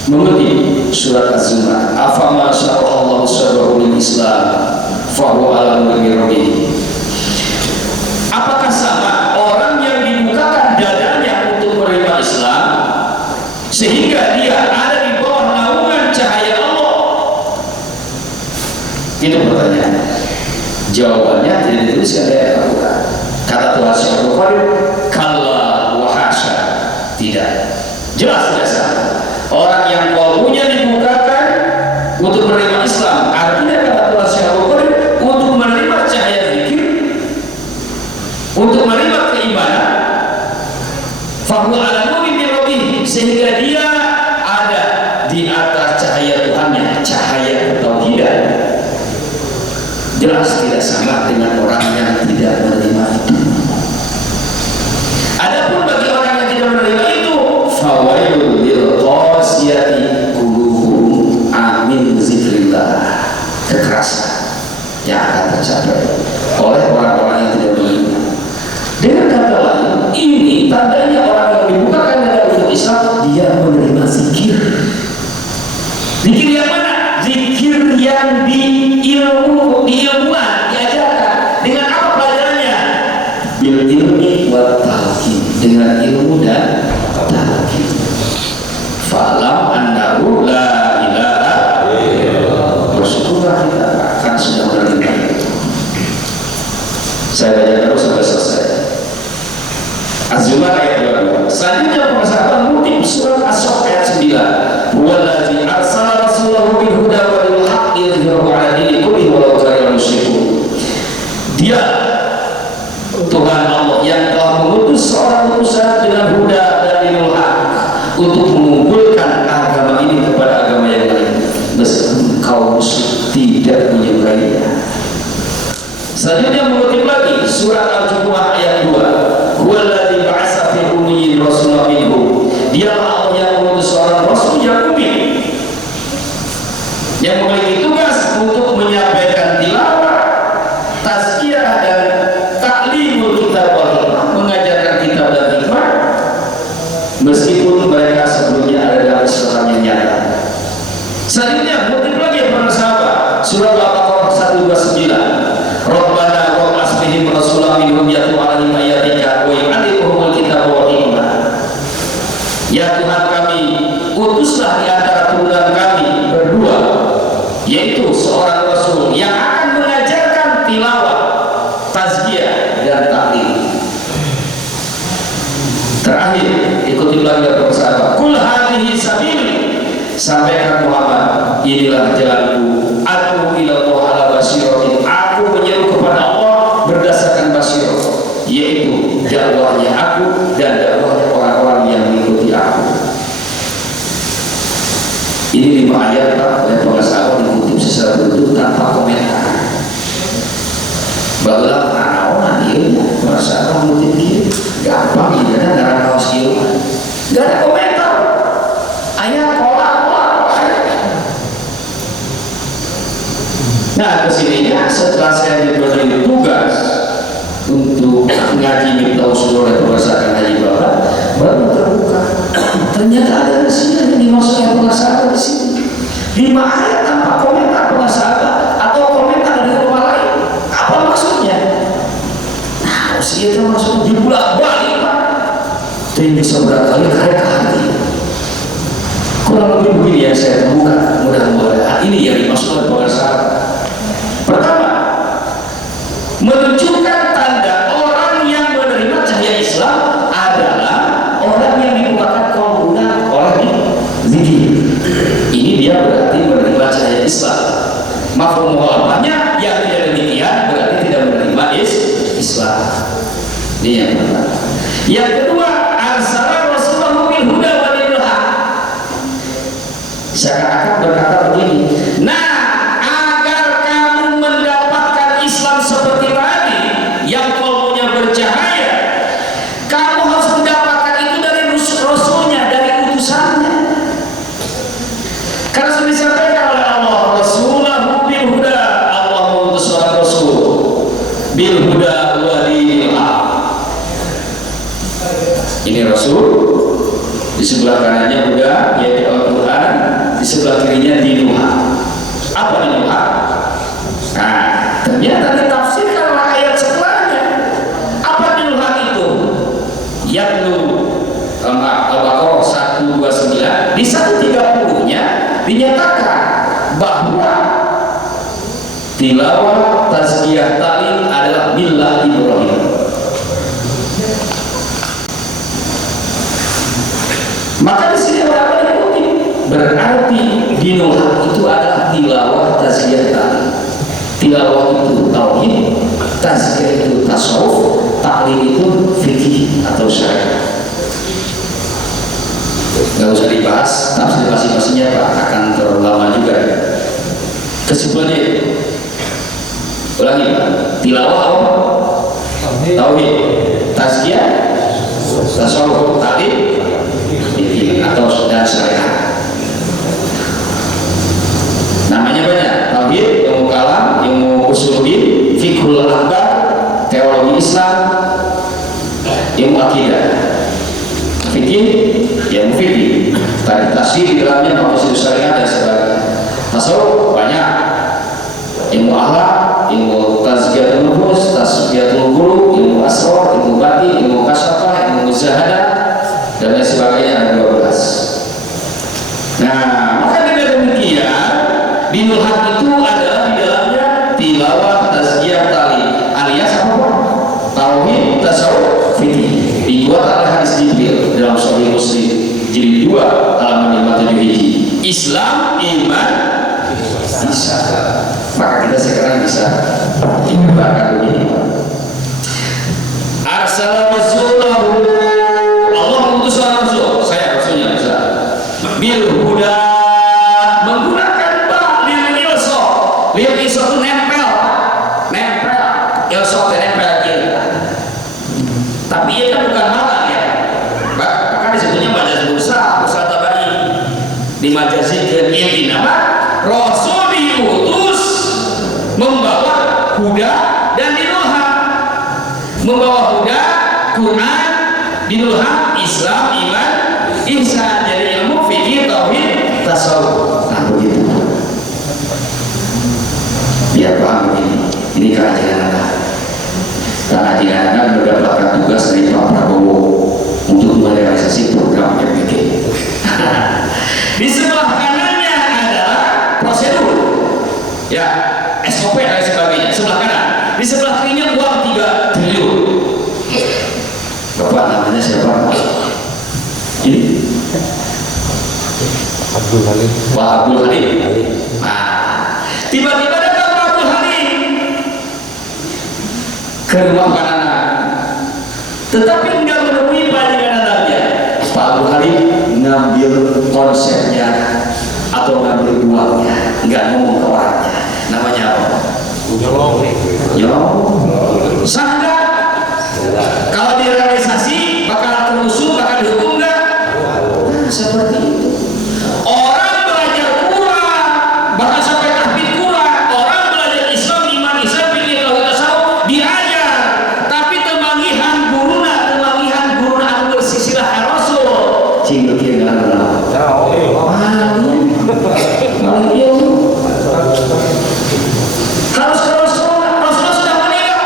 mengerti surat Az-Zumar. Afama syara'allahu sadrahu lil Islam fahuwa ala nurin rabbih. Apakah sama orang yang dibukakan dadanya untuk menerima Islam sehingga dia ada di bawah naungan cahaya Allah? Itu pertanyaan. Jawabannya tidak dituliskan di ayat Al-Quran. Kata Tuhan Subhanahu wa ta'ala, kalla wa hasya. Tidak. Jelas tidak sama. Orang yang qalbunya dibukakan untuk menerima Islam, artinya kata Tuhan Subhanahu wa ta'ala, untuk menerima cahaya zikir, untuk menerima keimanan, fahuwa ala nurin min rabbih, sehingga dia ada di atas cahaya Tuhannya, cahaya ketauhidan. Jelas tidak sama dengan orang yang tidak menerima itu. Adapun bagi orang yang tidak menerima itu, fawailul lil qasiyati qulubuhum amin zikrillah. Kekerasan yang akan tercapai oleh orang-orang yang tidak menerima. Dengan kata lain, ini tandanya orang yang dibukakan dada untuk Islam, dia menerima zikir. Zikir yang mana? Zikir yang di ilmu, di ilmuwan, diajarkan. Dengan apa pelajarannya? Bil ilmi wa talqin, dengan ilmu dan talqin. Fa'lam annahu la ilaha illallah. Bersyukurlah kita akan sudah menerima. Saya baca terus sampai selesai. Az-Zumar ayat 22. Selanjutnya persahabatan mungkin surat As-Saff ayat 9. Huwallazi arsala rasulahu bil huda wa bil haqqi yudhhirahu 'ala dini kullihi walau karihal musyrikun. Dia Tuhan Allah yang telah mengutus seorang utusan dengan huda dan dinul haq untuk mengumpulkan agama ini kepada agama yang lain, meskipun kaum musyrik tidak menyukainya. Selanjutnya mengutip lagi surat Al-Jumu'ah ayat 2. Huwallazi ba'atsa fil ummiyyin rasulan minhum. Dialah Allah yang mengutus seorang rasul yang ummi, yang memiliki tugas untuk menyampaikan tilawah, tazkiyah dan taklimul kitab wal hikmah, mengajarkan kitab dan hikmah, meskipun mereka sebelumnya ada dalam Islam yang nyata. Selanjutnya mengutip lagi para sahabat surat Al-Baqarah 129. Rabbana wa asbihim rasulan minhum yatlu 'alaihim ayatika wa yu'allimuhumul kitaba wal hikmah. Ya Tuhan kami, utuslah di antara turunan kami berdua, yaitu seorang rasul yang akan mengajarkan tilawah, tazkiyah dan taklim. Terakhir, ikuti lagi persahabat. Kul hadhihi sabili, sampaikan Muhammad, inilah jalanku, adu ila Allah ala basiratin, aku menyeru kepada Allah berdasarkan basirah, yaitu dakwahnya aku dan dakwahnya orang-orang yang mengikuti aku. Ini 5 ayat oleh pengasahan dikutip secara beruntun tanpa komentar. Bagulah anak-anak dia pengasahan mengutip dia gampang, ini ada ngarang kaos dia, gak ada komentar. Ayat kolak. Nah, kesininya setelah saya diberi tugas untuk ngaji Miftahul oleh Profesor Haji Bapak, baru terbuka. Ternyata ada di sini yang dimaksudkan pengasahan di sini. 5 ayat tanpa komentar pengasahan atau komentar dari rumah lain. Apa maksudnya? Sih itu maksudnya dibulak-balik Pak. Itu bisa berkali kali ke hati. Kurang lebih begini yang saya temukan. Mudah-mudahan ini yang dimaksud oleh pengasaran. Pertama, menunjukkan tanda orang yang menerima cahaya Islam adalah orang yang dibukakan kolomnya oleh zikir. Ini dia berarti menerima cahaya Islam. Mafhum mukhalafahnya yang tidak demikian berarti tidak menerima Islam. Ini yang pertama. Yang kedua, arsala Rasulullah bil huda wa dinil haq. Saya akan berkata begini. Nah, agar kamu mendapatkan Islam seperti tadi yang kolomnya bercahaya, kamu harus mendapatkan itu dari Rasulnya, dari utusannya. Karena sudah disampaikan oleh Allah, Rasulullah bil huda, Allah mengutus seorang Rasul bil huda wa dinil haq. Ini Rasul, di sebelah kanannya Buddha, yaitu Al-Quran, di sebelah kirinya Dinuha. Apa Dinuha? Nah, ternyata ditafsirkan oleh ayat setelahnya. Apa Dinuha itu? Yaitu Al-Baqarah 129 di 130-nya dinyatakan bahwa tilawah tazkiyah ta'lim adalah billah Ibrahim. Maka di sini apa diikuti? Berarti dinuha itu adalah tilawah tazkiyah ta'lim. Tilawah itu tauhid, tazkiyah itu tasawuf, ta'lim itu fikih atau syariat. Gak usah dibahas, tafsir masing-masingnya Pak, akan terlalu lama juga. Kesimpulannya, ulangi Pak. Tilawah apa? Tauhid, tazkiyah, tasawuf, ta'lim atau dan syariat. Namanya banyak: tauhid, ilmu kalam, ilmu usuluddin, fiqhul akbar, teologi Islam, ilmu akidah, fikih, ilmu fikih, tafsir di dalamnya, tafsir syariat dan sebagainya. Tasawuf banyak: ilmu akhlak, ilmu tazkiyatul nufus, tasfiyatul qulub, ilmu asrar, ilmu batin, ilmu kasyafah, ilmu muzahadah dan lain sebagainya, ada 12. Nah, maka dengan demikian dinul haq itu adalah di dalamnya tilawah tazkiyah ta'lim alias apa? Tauhid, tasawuf, fikih. Dibuat oleh hadis Jibril dalam Sahih Muslim jilid 2 halaman 57 hiji. Islam, iman, ihsan. Maka kita sekarang bisa menyebarkan begini. Arsala rasulahu, Allah mengutus Rasul, saya Rasulnya bisa bil huda, menggunakan ba lil ilso. Lil ilso itu nempel, ilso itu nempel kita. Tapi itu bukan malang ya, maka disebutnya majaz bursa tabai. Dimajazkan inti nama Rasul diutus membawa huda dan dinul haq, membawa huda, Quran, dinul haq, Islam, iman, ihsan. Jadi ilmu fikih, tauhid, tasawuf. Nah begitu. Biar paham ini. Ini keajian anak. Keajian anak mendapatkan tugas dari Pak Prabowo untuk merealisasi program MPK. Di sebelah kanannya adalah prosedur, ya, SOP dan sebagainya. Sebelah kanan. Di sebelah kirinya uang 3 triliun. Bapak namanya siapa? Ini Abdul Halim. Pak Abdul Halim. Nah, tiba-tiba datang Pak Abdul Halim ke rumah Kanana, tetapi enggak menemui panjenengannya. Pak Abdul Halim ngambil konsepnya atau ngambil uangnya, enggak ngomong ke orangnya. Namanya apa? Nyolong. Sah enggak? Kalau direalisasi bakal terusul, bakal dihukum enggak? Nah, seperti itu. Orang belajar Quran, bahkan sampai tahfidz Quran, orang belajar Islam, iman, ihsan, fikih, tauhid, tasawuf diajar, tapi temangihan guruna anu bersisilah Rasul. Cing kieu ngaranna. Harus Rasulullah sudah meninggal,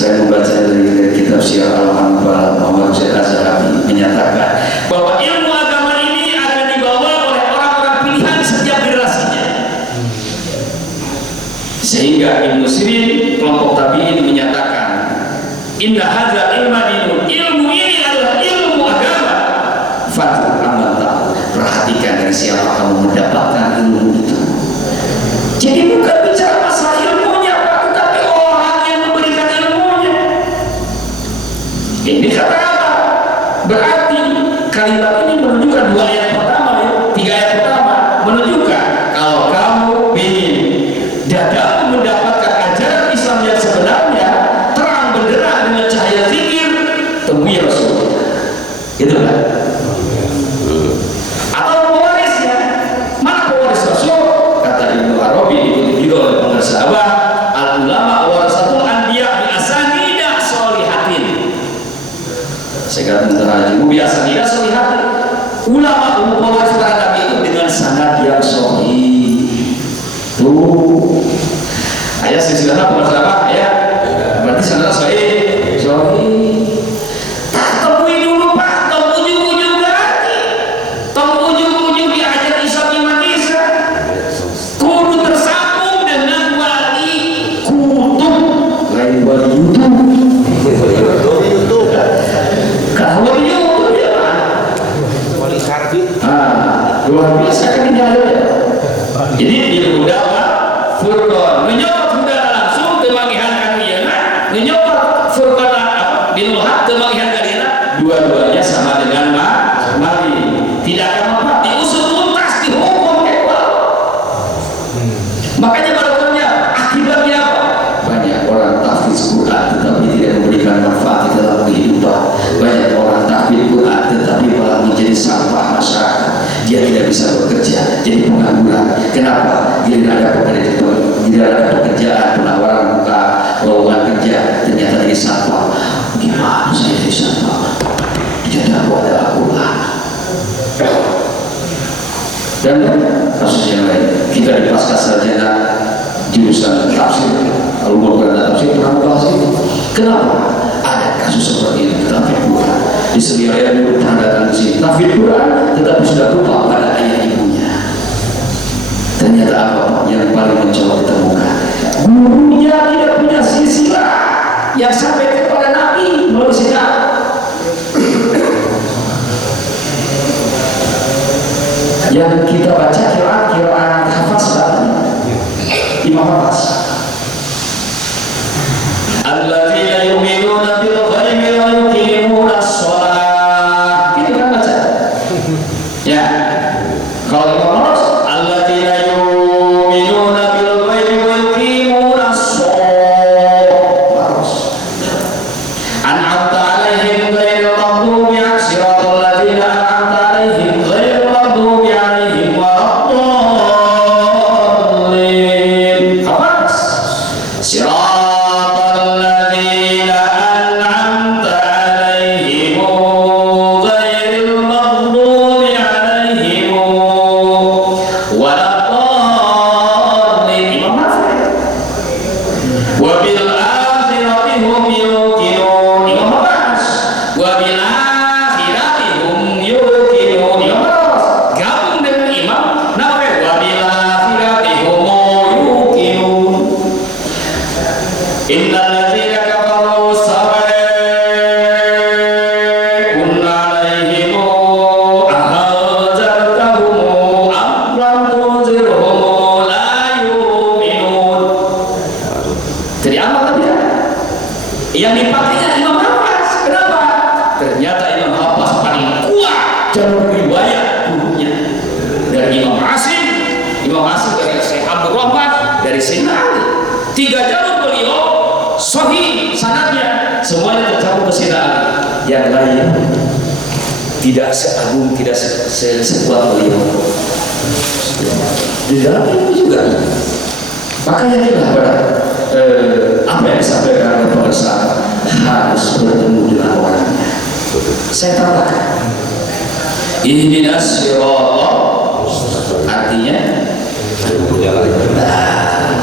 Saya membaca dari kitab Syiar Al-Hanbal Muhammad Syekh Az-Zahabi menyatakan bahwa ilmu agama ini akan dibawa oleh orang-orang pilihan setiap generasinya. Sehingga Ibnu Sirin kelompok tabi'in menyatakan, inna hadza ilma dinun, ilmu ini adalah ilmu agama. Fatu amal tahu, perhatikan dari siapa kamu mendapatkan ilmu itu. Jadi bukan bicara masalah ilmunya, Pak, tetapi orang yang memberikan ilmunya. Ini kata apa? Berarti kalimat ini menunjukkan dua ayat pertama, ya, tiga ayat pertama menunjukkan kalau kamu ingin dapat mendapatkan ajaran Islam yang sebenarnya terang benderang dengan cahaya zikir, temui Rasul. Gitu kan? Atau pewarisnya, mana pewaris Rasul? Kata Ibnu Arabi dikutip juga oleh pengarang sahabat, al ulama warasatul anbiya bi asanida sholihatin. Saya kata terjemah bi asanida sholihatin. Ulama pewaris para nabi itu dengan sanad yang sahih. Tuh. Ayat silsilah pewaris apa? Ayat. Berarti sanad sahih. Sahih. Temui dulu, Pak. Temu ujung-ujung lagi. Temu ujung-ujung diajar Isa bin Isa. Kudu tersambung dengan wali kutub, lain wali YouTube. Kalau wali YouTube ya, Pak. Wali Karbi. Luar biasa kan ini ada ya. Jadi dia udah Furqan menyokot sudah langsung kemangihan kanwiyana, menyokot Furqan apa binuhat kemangihan kanwiyana, dua-duanya sama dengan mali. Tidak akan apa diusut tuntas dihukum equal. Makanya barakalnya akibatnya apa? Banyak orang tahfiz Quran tetapi tidak memberikan manfaat di dalam kehidupan. Banyak orang tahfiz Quran tetapi malah menjadi sampah masyarakat. Dia tidak bisa bekerja, jadi pengangguran. Kenapa? Tidak ada pekerjaan, penawaran buka lowongan kerja, ternyata jadi sampah. Gimana saya jadi sampah? Jadi aku ada Al-Quran. Dan kasus yang lain, kita di pasca sarjana jurusan tafsir, kalau bukan tafsir pernah bahas itu. Kenapa? Ada kasus seperti ini, tafsir Quran. Di Sebiaya dulu pernah datang di sini, tafsir Quran, tetapi sudah lupa pada ayah ibunya. Ternyata apa yang paling mencoba ditemukan? Gurunya tidak punya silsilah yang sampai kepada Nabi melalui sidang. Yang kita baca kiraan hafaz Imam Hafaz. Alladzina yu'minuna bil ghaibi wa yuqimuna shalah. Itu kan baca. Ya. Kalau Imam Hafaz alladzina yu'minuna bil ghaibi wa yuqimuna shalah. An'amta 'alaihim ghairil maghdubi 'alaihim siratal ladzina an'amta 'alaihim ghairil maghdubi 'alaihim waladdallin. Hafaz. Siratal ladzina an'amta 'alaihim ghairil maghdubi 'alaihim waladdallin. Imam Hafaz. Wa bil akhirati hum yuqinun. Imam Hafaz. Wa bil akhirati hum yuqinun. Imam Hafaz. Gabung dengan Imam Nawawi. Wa bil akhirati hum yuqinun. Innal ladzina kafaru sawa'un 'alaihim ahadzartahum am lam tunzirhum la yu'minun. Jadi apa tadi? Yang dipakainya Imam Hafaz. Kenapa? Ternyata Imam Hafaz paling kuat jalur riwayat gurunya. Dari Imam Hasim dari Syekh Abdul Rahman, dari Sayyidina Ali. 3 jalur beliau sahih sanadnya, semuanya tercampur ke Sayyidina Ali. Yang lain tidak seagung, tidak sekuat beliau. Di dalam ilmu juga. Makanya itulah apa yang disampaikan oleh Pak Ustaz, harus bertemu dengan orangnya. Saya katakan ihdinas siratal, artinya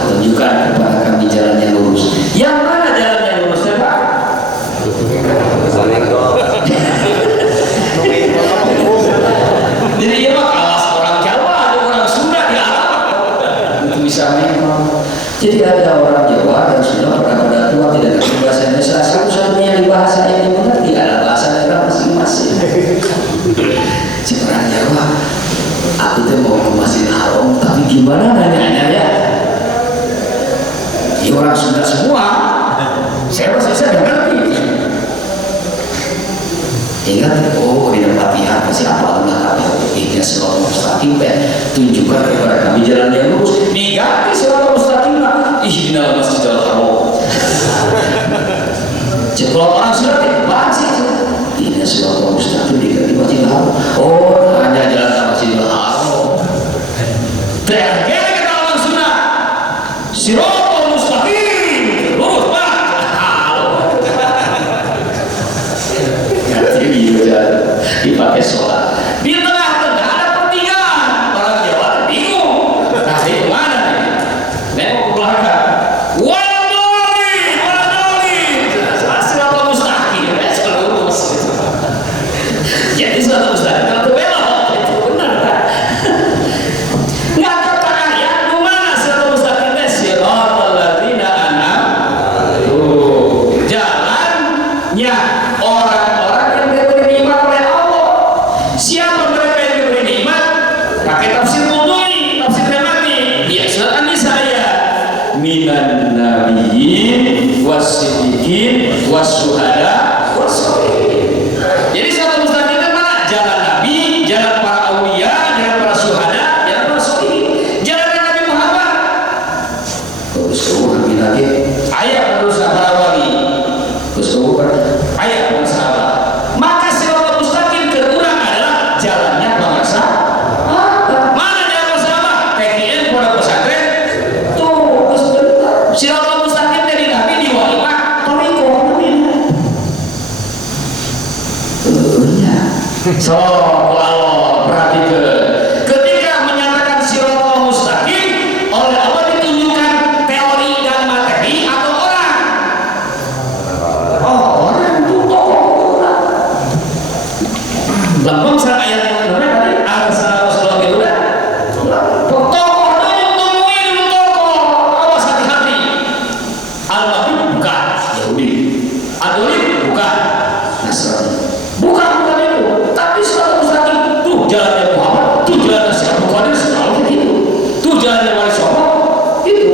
tunjukkan kepada kami jalan yang lurus. Yang mana jalan yang lurus? Pak, Jadi ada orang Jawa dan Sunda pada tua tidak ngerti bahasa Indonesia, satu-satunya yang bahasa yang dimengerti adalah bahasa daerah masing-masing. Si orang Jawa, aku tuh mau ke Masjid Haram, tapi gimana nanya ya? Ya orang Sunda semua, saya masih bisa ngerti. Ingat, oh di Al-Fatihah pasti apa Allah ini selalu mustaqim, tunjukkan kepada kami jalan yang lurus. Diganti selalu mustaqim, ihdinal masjidal haram. Kalau orang sudah baca ini selalu mustaqim diganti masjidal haram. Oh hanya jalan masjidal haram. Terakhir kita orang sunnah, siratal mustaqim, lurus pak. Dipakai sholat di tengah-tengah ada pertigaan, orang Jawa bingung kasih kemana nih, nengok ke belakang, waladolin siratal mustaqim, lurus jadi siratal mustaqim kalau belok itu benar kan? Nggak kata ayat kemana siratal mustaqim, siratal ladzina an'amta jalannya orang-orang yang diberi nikmat oleh Allah. Siapa mereka yang diberi nikmat? Pakai tafsir Qudui, tafsir Temati. Ya, surat An-Nisa ya. Minan nabiyyin was-siddiqin was-syuhada was-sholihin. Jadi satu mustaqim itu mana? Jalan Nabi, jalan para aulia, jalan para syuhada, jalan para sholihin. Jalan Nabi Muhammad. Terus Nabi lagi. Ayat terus para wali. Terus ayat para sahabat. Maka siratal mustaqim kedua adalah jalannya para sahabat. Mana jalan sahabat? PKN pada pesantren. Tuh, siratal mustaqim dari Nabi di walimah thariqah Nabi. Tentunya. So, kalau perhatikan ketika menyatakan siratal mustaqim oleh Allah ditunjukkan teori dan materi atau orang? Oh, orang itu tokoh. Lambang serang ayat yang benar tadi Rasulullah itu dah tokoh dulu, temuin dulu tokoh, awas hati-hati. Al-Habib bukan Yahudi, Adolim bukan Nasrani, bukan itu, tapi siratal mustaqim tuh jalannya Muhammad, tuh jalannya Syekh Bukhari selalu gitu, tuh jalannya Wali Songo itu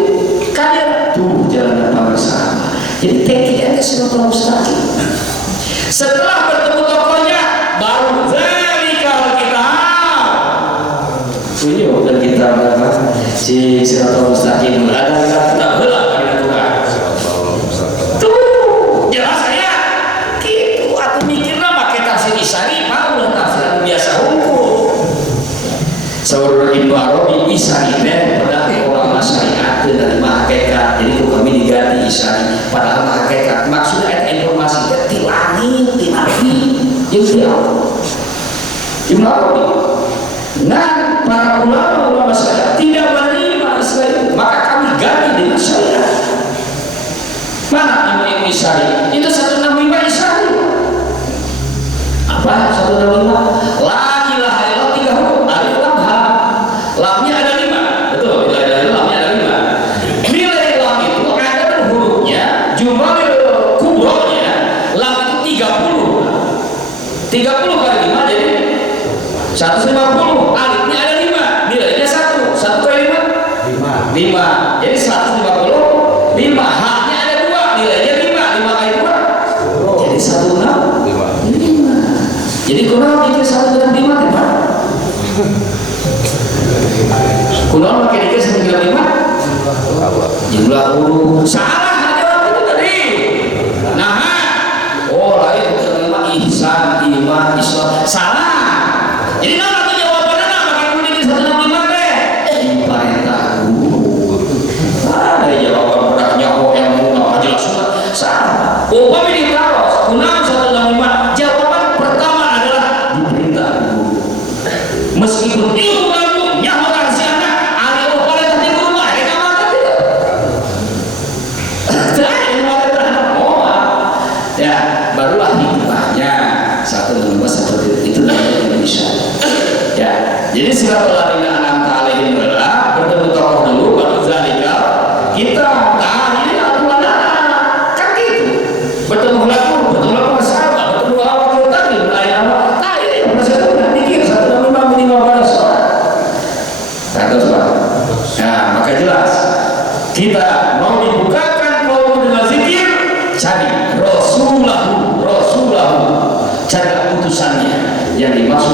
kalian tuh jalannya para sahabat. Jadi TKN siratal mustaqim. Setelah bertemu tokohnya baru zalikal kitab. Tunjuk dan kita berapa? Si siratal mustaqim ada kita belak kita tukar. Tuh jelas saya. Gitu aku mikirnya pakai tafsir Isari, mau lah tafsir biasa hukum. Saudara Ibnu Arabi Isari teh pada orang masyarakat dari hakikat. Jadi kok kami diganti Isari padahal hakikat maksudnya informasi di langit, di nabi, yang dia Ibnu Arabi. Nah, para ulama saya tidak menerima Islam, maka kami ganti dengan syariat. Mana ilmu Isari? Itu 165 Isari. Apa 165? La ilaha illallah 3 huruf, alif lam ha. Lamnya ada 5, betul. Bila ada lamnya ada 5. Nilai lam itu ada dan hurufnya, jumlah kubronya, lam itu 30. 30 kali 5 jadi 150. Alifnya ada 5, nilainya 1. 1 kali 5? 5. Jadi 150. 5. H-nya ada 2, nilainya 5. 5 kali 2? Jadi 165. Jadi kunaon dikir 1 dengan 5 kan Pak? Kunaon pakai dikir 1 dengan 5? Jumlah huruf. Salah jawab itu tadi. Nah, oh lain bukan 5 ihsan, iman, islam. Salah. Jadi kalau itu jawabannya nah pakai kuning di 165 deh. Perintah guru. Ada jawaban pernahnya oh yang mau jelas salah. Oh kami ditaruh kunaon 165. Jawaban pertama adalah diperintah guru. Meskipun ilmu kamu nyawa rahasianya alih pada tadi guru lah mereka makan tidak. Ilmu ada terhadap ya barulah hikmahnya 165 seperti itu Indonesia. Ya, jadi siratal ladzina an'amta alaihim bertemu tokoh dulu baru zalika kita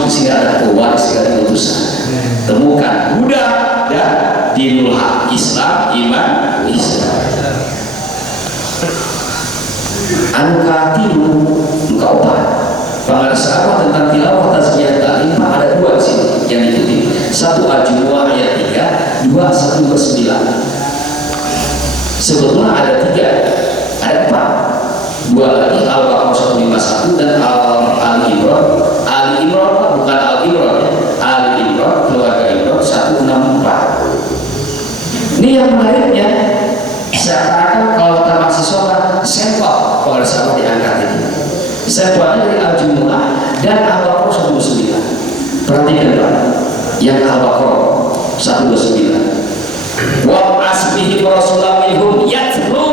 sehingga ada pewaris dari utusan. Temukan Buddha dan dinul haq, Islam, iman, Islam. Anu katilu engkau pak pengarsawa tentang tilawah tazkiyah ta'lim ada dua sini yang diikuti. Satu Al-Jumu'ah ayat 3, 2 1 verse 9. Sebetulnya ada 3, ada 4, 2 lagi Al-Baqarah 151 dan Al-Imran. Al-Imran bukan Al-Imran ya. Al-Imran keluarga Imran 164. Ini yang menariknya, seakan-akan kalau kita masih sholat sampel pengarsawa diangkat ini. Sampelnya dari Al-Jumu'ah dan Al-Baqarah 129. Perhatikan Pak, yang Al-Baqarah 129. Wa asbihi rasulam minhum yatlu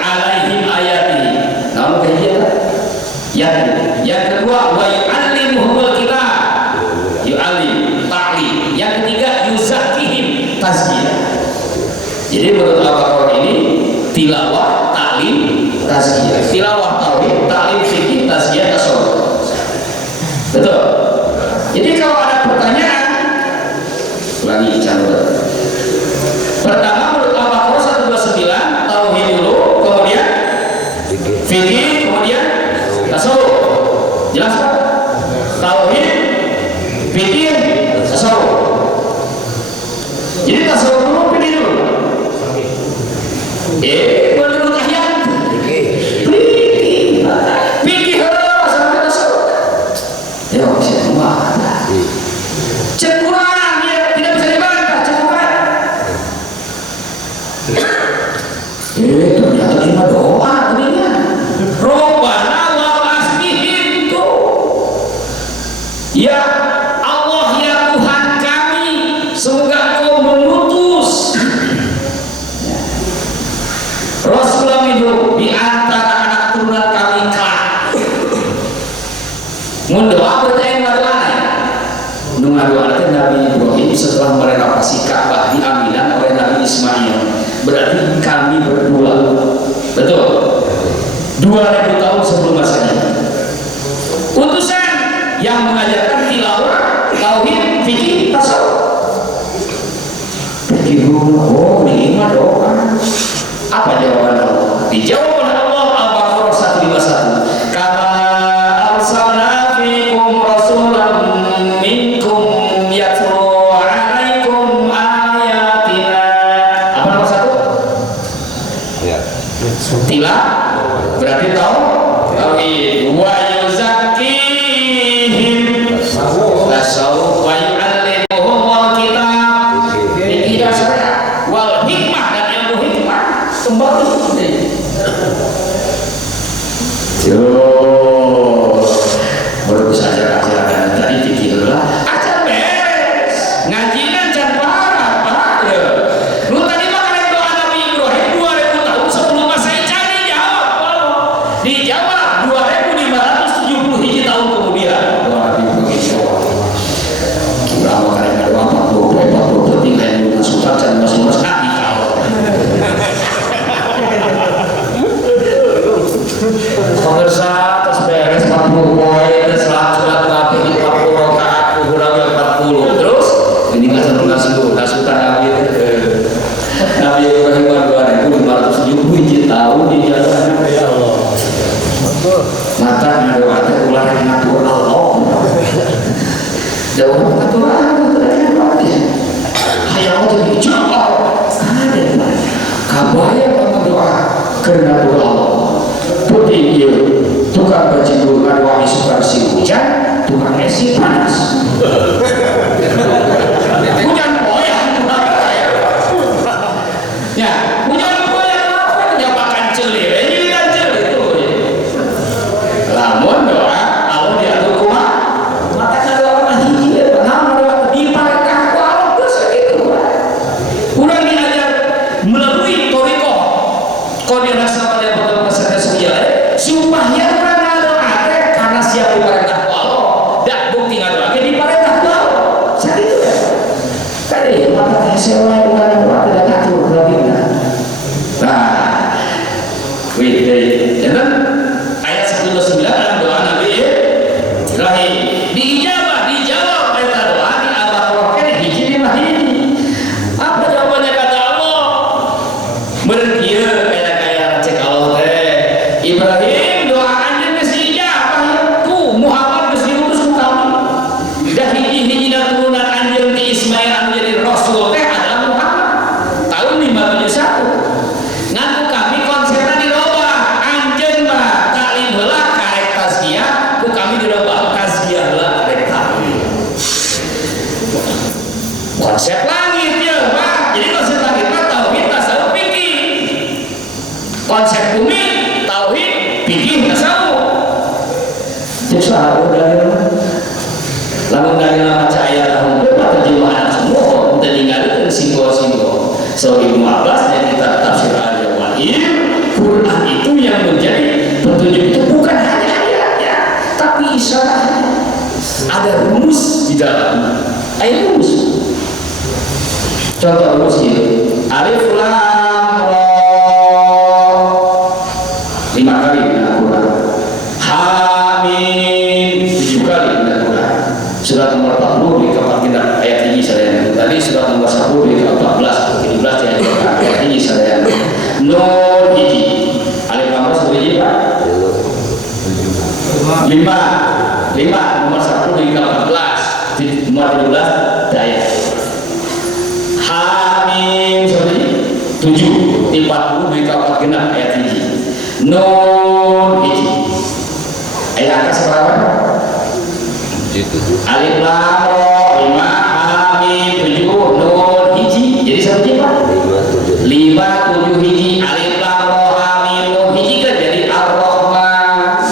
alaihim ayatihi. Namun kayak yang kedua wa yu'allimuhumul kitab. Yu'allim, ta'lim. Yang ketiga yuzakihim, tazkiyah. Jadi menurut Al-Baqarah ini tilawah, ta'lim, tazkiyah. Tilawah, tauhid, ta'lim, fikih, tazkiyah, tasawuf. Betul. Jadi kalau ada pertanyaan, ulangi calon. Pertama menurut Al-Baqarah 129 tauhid dulu, kemudian fikih, kemudian tasawuf. Jelas Pak? Tauhid, fikih, tasawuf. Jadi tasawuf dulu, fikih dulu. Menurut ayat fikih sampai tasawuf. Ya semua. Cekuran dia tidak bisa dibantah, cekuran. Ternyata lima doa tadinya. Robbana wa asbihim itu. Ya Allah ya Tuhan kami, semoga Engkau mengutus Rasulullah itu di antara anak turunan kami kelak. Mundoa bertanya bagaimana? Nunggu Nabi Ibrahim setelah merenovasi Ka'bah di Aminah oleh Nabi Ismail. Berarti kami berdua, betul, 2000 tahun sebelum masanya. Utusan yang mengajarkan tilawah, tauhid, fikih, tasawuf. Fikih dulu, oh ini mah doa. Apa jawaban Allah? Dijawab oleh Allah Al-Baqarah 151. Kama arsalna fikum rasulan minkum yatlu alaikum ayatina. Apa nomor 1? Ya. Tila berarti tahu tauhid. Wa yuzakkihim tasawuf wa yu'allimuhumul kitab. Fikih dasar wal hikmah dan ilmu hikmah. Kembali yo baru bisa ajar tadi pikir lah ajar beres ngajian can parah Pak. Lu tadi makan doa Nabi Ibrahim 2000 tahun sebelum Masehi dijawab 2570 hiji tahun kemudian. Doa Nabi Ibrahim udah makan doa 40 penting yang udah susah can masuk sekali. Pemirsa terus beres 40 poin dan sholat Nabi 40 rakaat kurang 40 terus ini nggak suka Nabi Ibrahim 2570 tahun di jalan ya Allah. Mata doa ulah ngatur Allah. Doa ngatur Allah hayang jadi jawab ada kabaya doa karena doa Allah. Putih dia tukang bajigur ngaruhi suka si hujan, tukang esi panas. Hujan boyang, ya hujan boyang apa? Nyapakan celir, ini kan celir itu. Lamun doa, Allah diatur rumah, maka doa hiji, nama doa dipakai Allah terus gitu. Kurang diajar melalui toriko, koordinasi pada tina turunan anjeun ti Ismail anu jadi rasul teh adalah Muhammad tahun 571. Ngaku kami konsepna dirobah, anjeun mah taklim heula karek tazkiyah, ku kami dirobah tazkiyah heula karek taklim. Konsep langit ya Pak. Jadi konsep langit mah tauhid tasawuf fikih. Konsep bumi tauhid fikih tasawuf. Jadi soal dari lamun dari nama cahaya tahun berapa terjemahan semua kita tinggalkan simbol-simbol. So Ibnu Abbas dan kita tafsir al-Jawahir, Quran itu yang menjadi petunjuk itu bukan hanya ayatnya, tapi isyaratnya. Ada rumus di dalamnya. Ayo rumus. Contoh rumus ini. Alif Lam Ra 5 kali dalam Quran. Hamim 7 kali dalam Quran. Surat nomor 40 di keempat ayat ini saya tadi surat nomor 10 di ke-14 17 ayat ini saya Nur hiji Alif Lam Ra hiji Pak 5 nomor 10 di ke-14 di nomor 17 ayat Hamim 7 di 40 di ke-4 genap ayat hiji Nur hiji ayat angka seberapa? Alif Lam Ra 5 Hamim 7 Nun hiji jadi satu Pak 5 7 hiji Alif Lam Ra Hamim Nun hiji kan jadi Ar-Rahman.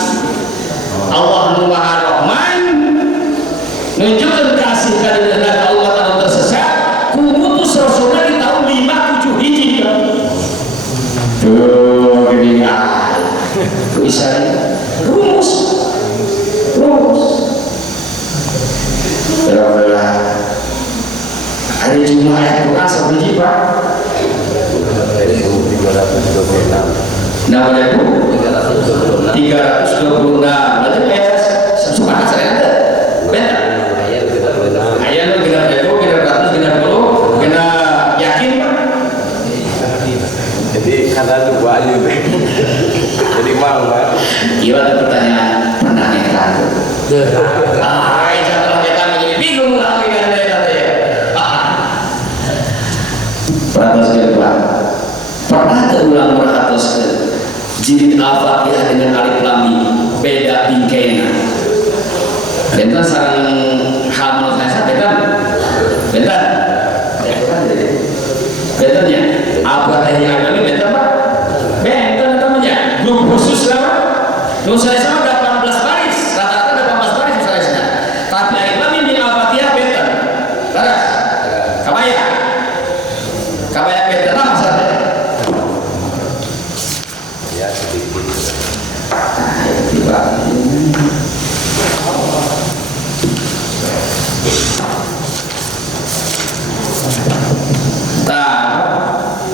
Allah nu Maha Rahman nunjukkeun kasih ka dina Allah anu tersesat ku ngutus rasulna di tahun 5 7 hiji kan. Tuh gini bisa rumus berapa hari Jumat ayat Quran seberapa Pak? 326 berarti ayat sesuatu saya ada benar ayat lu kita yakin Pak? Jadi karena itu banyak jadi mau Pak Gimana pertanyaan pernah nekat jangan nekat jadi bingung lagi kan ya peratus kedua pernah keulang peratus ke jilid Al-Fatihah dengan Alif Lam Mim beda bingkainya bentar sarang hal menurut saya bentar bentarnya Al-Fatihah ini bentar Pak bentar namanya grup khusus lah Pak saya sama 18 baris rata-rata 18 baris misalnya tapi Alif Lam Mim di Al-Fatihah bentar laras kabaya bentar lah masalahnya ya sedikit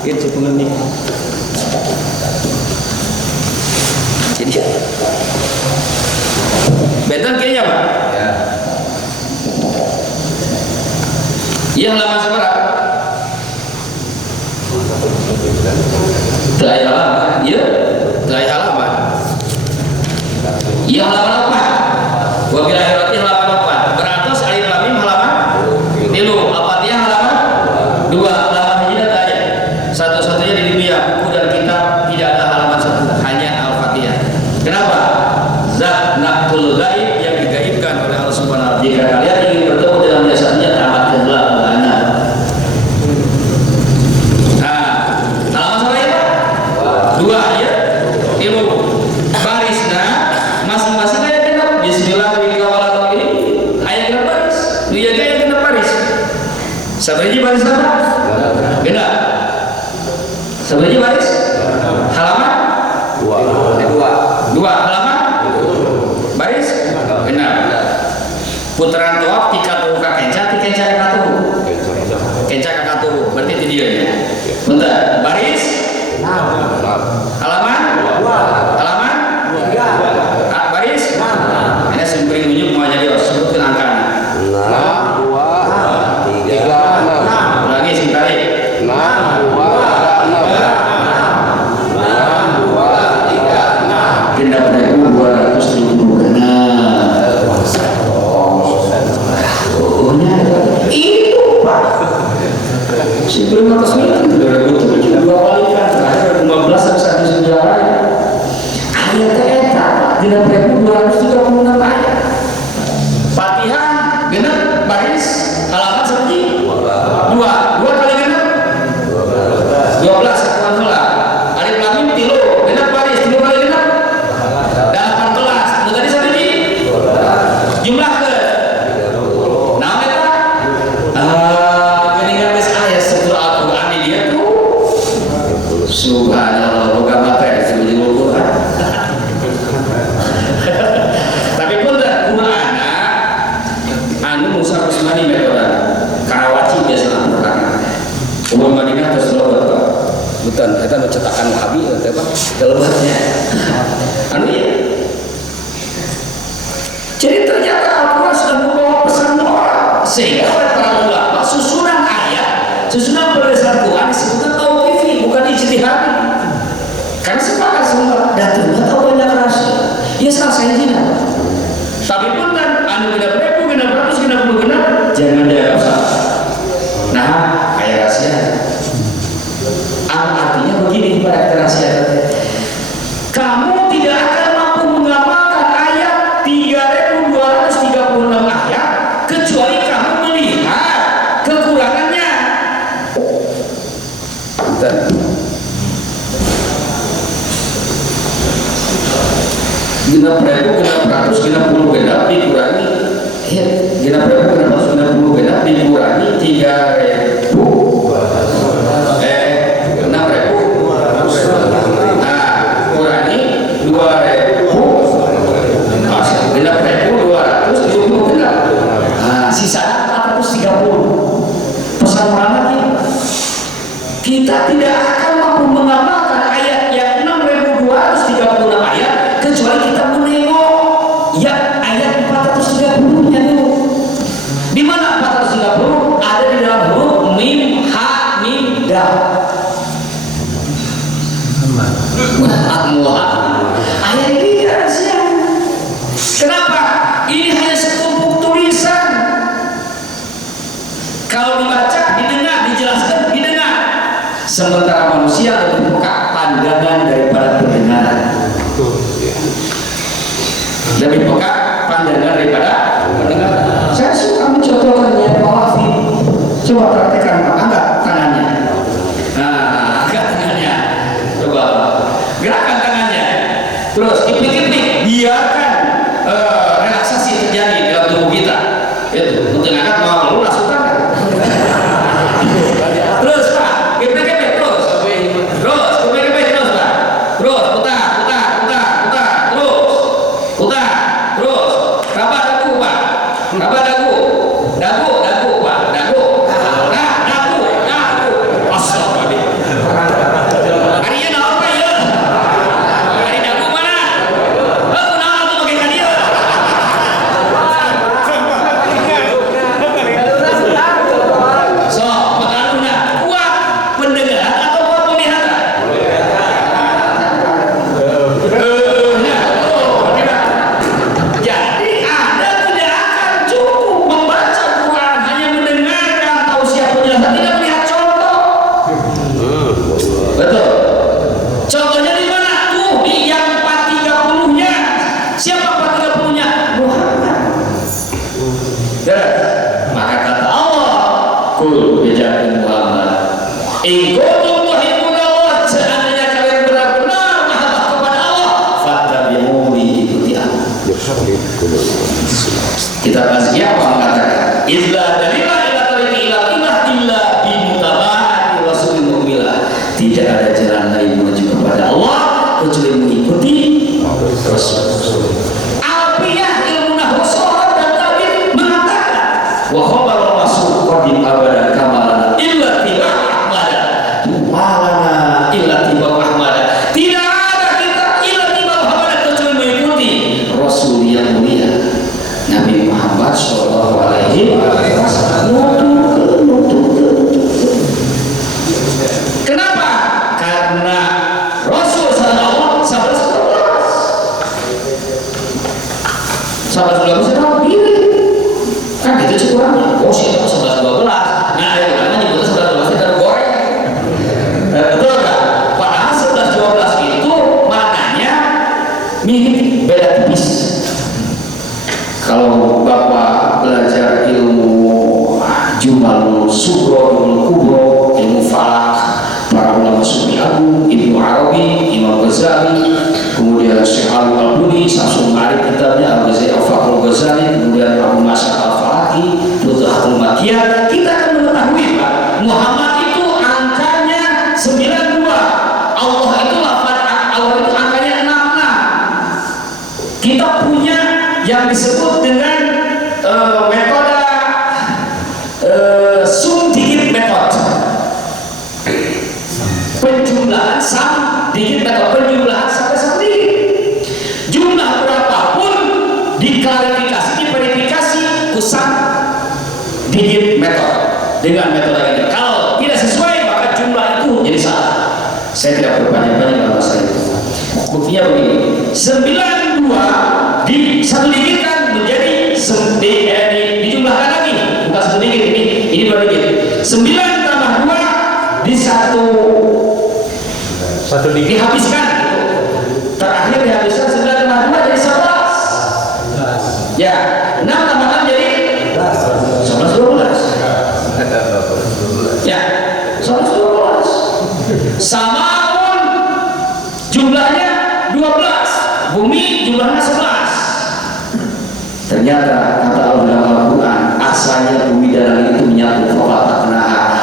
itu pengenik jadi bentar kayaknya Pak ya yang lama seberapa? Terakhir halaman, iya terakhir halaman yang halaman apa? Wabil akhirati halaman apa? Beratus Alif Lam Mim halaman tilu Al-Fatihah halaman 2 halaman hijrah aja satu-satunya di dunia buku dan kitab tidak ada halaman 1 hanya Al-Fatihah. Kenapa? Zat naqul gaib yang digaibkan oleh Allah Subhanahu wa taala. Jika kalian ingin bertemu dengan jasadnya tamatkanlah ulana. Halaman berapa ya Pak? 2 ya. Tilu barisna masing-masing ayat genap bismillahirrahmanirrahim ayat genap baris nu ya ayat genap baris sabaraha baris apa? Genap sabaraha baris? Halaman? 2 halaman? Baris? Genap putaran toab tikatuhu ka kenca ti kenca kakatuhu kenca kakatuhu berarti itu dia ya bentar baris? Halaman? Halaman? Baris? Ini seberi nunjuk mau jadi sebutkan angka 6 2 3 6 lagi sing tarik 6 2 3 6 genap 220 genap oh sebelum atas itu 2007 dua kali kan terakhir 15 sampai 1 sejarah ayatnya eta 6.236 ayat Fatihah genep baris halaman seperti 2 kali genep 12 satuan heula alif lam mim 3 genep baris 3 kali genep 18 nu tadi sabaraha jumlah ke naon eta geuningan geus aya surah Al-Qur'an di dieu tuh subhanallah boga mata disebut Al-Qur'an tapi pun Qur'an anu Musa Usmani metode Karawaci biasa Al-Qur'an umum Madinah terus lebat Pak betul eta nu cetakan Wahabi teh Pak lebatnya anu ya jadi ternyata Al-Qur'an sudah membawa pesan moral sehingga para ulama susunan ayat susunan berdasar Quran disebutkan tauqifi bukan ijtihadi karena sepakat semua dan ternyata tahu banyak rahasia ya salah saya zina tapi pun kan anu genap ribu genap ratus genap puluh genap jangan dianggap salah nah kayak rahasia artinya begini pada rahasia kamu tidak akan mampu mengamalkan ayat 3236 ayat kecuali kamu melihat kekurangannya. Bentar. Genap ribu, genap ratus, genap puluh genap dikurangi genap ribu, genap ratus, genap puluh genap dikurangi 3.000 kurangi 2.000 genap ribu 270 genap sisa 430 pesan moral lagi kita tidak akan mampu mengamalkan ayat yang 6.236 ayat kecuali kita menengok ya ayat 430 nya dulu di mana 430 ada di dalam huruf mim ha mim dal ayat ini rahasia kenapa ini hanya setumpuk tulisan kalau dibaca didengar dijelaskan didengar sementara manusia lebih peka pandangan daripada pendengaran lebih peka pandangan daripada pendengaran saya suka mencontohkannya Pak Wafi coba praktekkan Pak angkat tangannya angkat tangannya coba gerakan tangannya terus kipik-kipik biarkan relaksasi terjadi dalam tubuh kita itu untuk angkat mau lu langsung kan terus Pak kipik-kipik terus kipik-kipik terus Pak terus putar terus kabar dagu Pak kabar dagu Pak dagu astagfirullah hari ini apa ya hari dagu mana aku naon aku pakai kadia so pengaruhnya kuat pendengaran atau kuat penglihatan jadi Anda tidak akan cukup membaca Quran hanya mendengarkan tausiah penjelasan tidak melihat contoh betul contohnya di mana tuh di yang 430 nya siapa 430 nya Muhammad maka kata Allah kul bijakin Muhammad in kuntum tuhibbunallah seandainya kalian benar-benar mahabbah kepada Allah fattabi'uni ikuti aku kita bahas apa mengatakan illa dalila ila tariqi ila ilah illa bimutaba'ati rasulil mu'milah tidak ada jalan lain menuju kepada Allah kecuali mengikuti Rasul Alpiyah ilmu nahwu sorab dan tauhid mengatakan wa khabar rasul qadim abada kamala illa tiba ahmada Jumal Sugro, Jumal Kubro, ilmu falak, para ulama sufi agung, Ibnu Arabi, Imam Ghazali, kemudian Syekh Al-Albani, Samsul Ma'arif kitabnya Al-Ghazali, Al-Fakhrul Ghazali, kemudian Abu Masyar Al-Falaki, Tutuhatul Makiyah. Kita akan mengetahui Pak, Muhammad itu angkanya 92, Allah itu angkanya 66. Kita punya yang disebut dengan metode sum digit method, penjumlahan sum digit method, penjumlahan sampai sum digit. Jumlah berapapun diklarifikasi, diverifikasi sum digit method dengan metode ini. Kalau tidak sesuai maka jumlah itu jadi salah. Saya tidak berbanyak-banyak dalam masalah itu. Buktinya begini, 92 di satu digit kan menjadi dijumlahkan lagi, bukan satu digit, ini dua digit. 9 tambah 2 di satu digit dihabiskan, terakhir dihabiskan 9 tambah 2 jadi 11. Ya, 6 tambah 6 jadi 11 12. Ya, 11 12. Sama pun jumlahnya 12, bumi jumlahnya 11. Ternyata kata Allah dalam Al-Quran, asalnya bumi dan langit itu menyatu,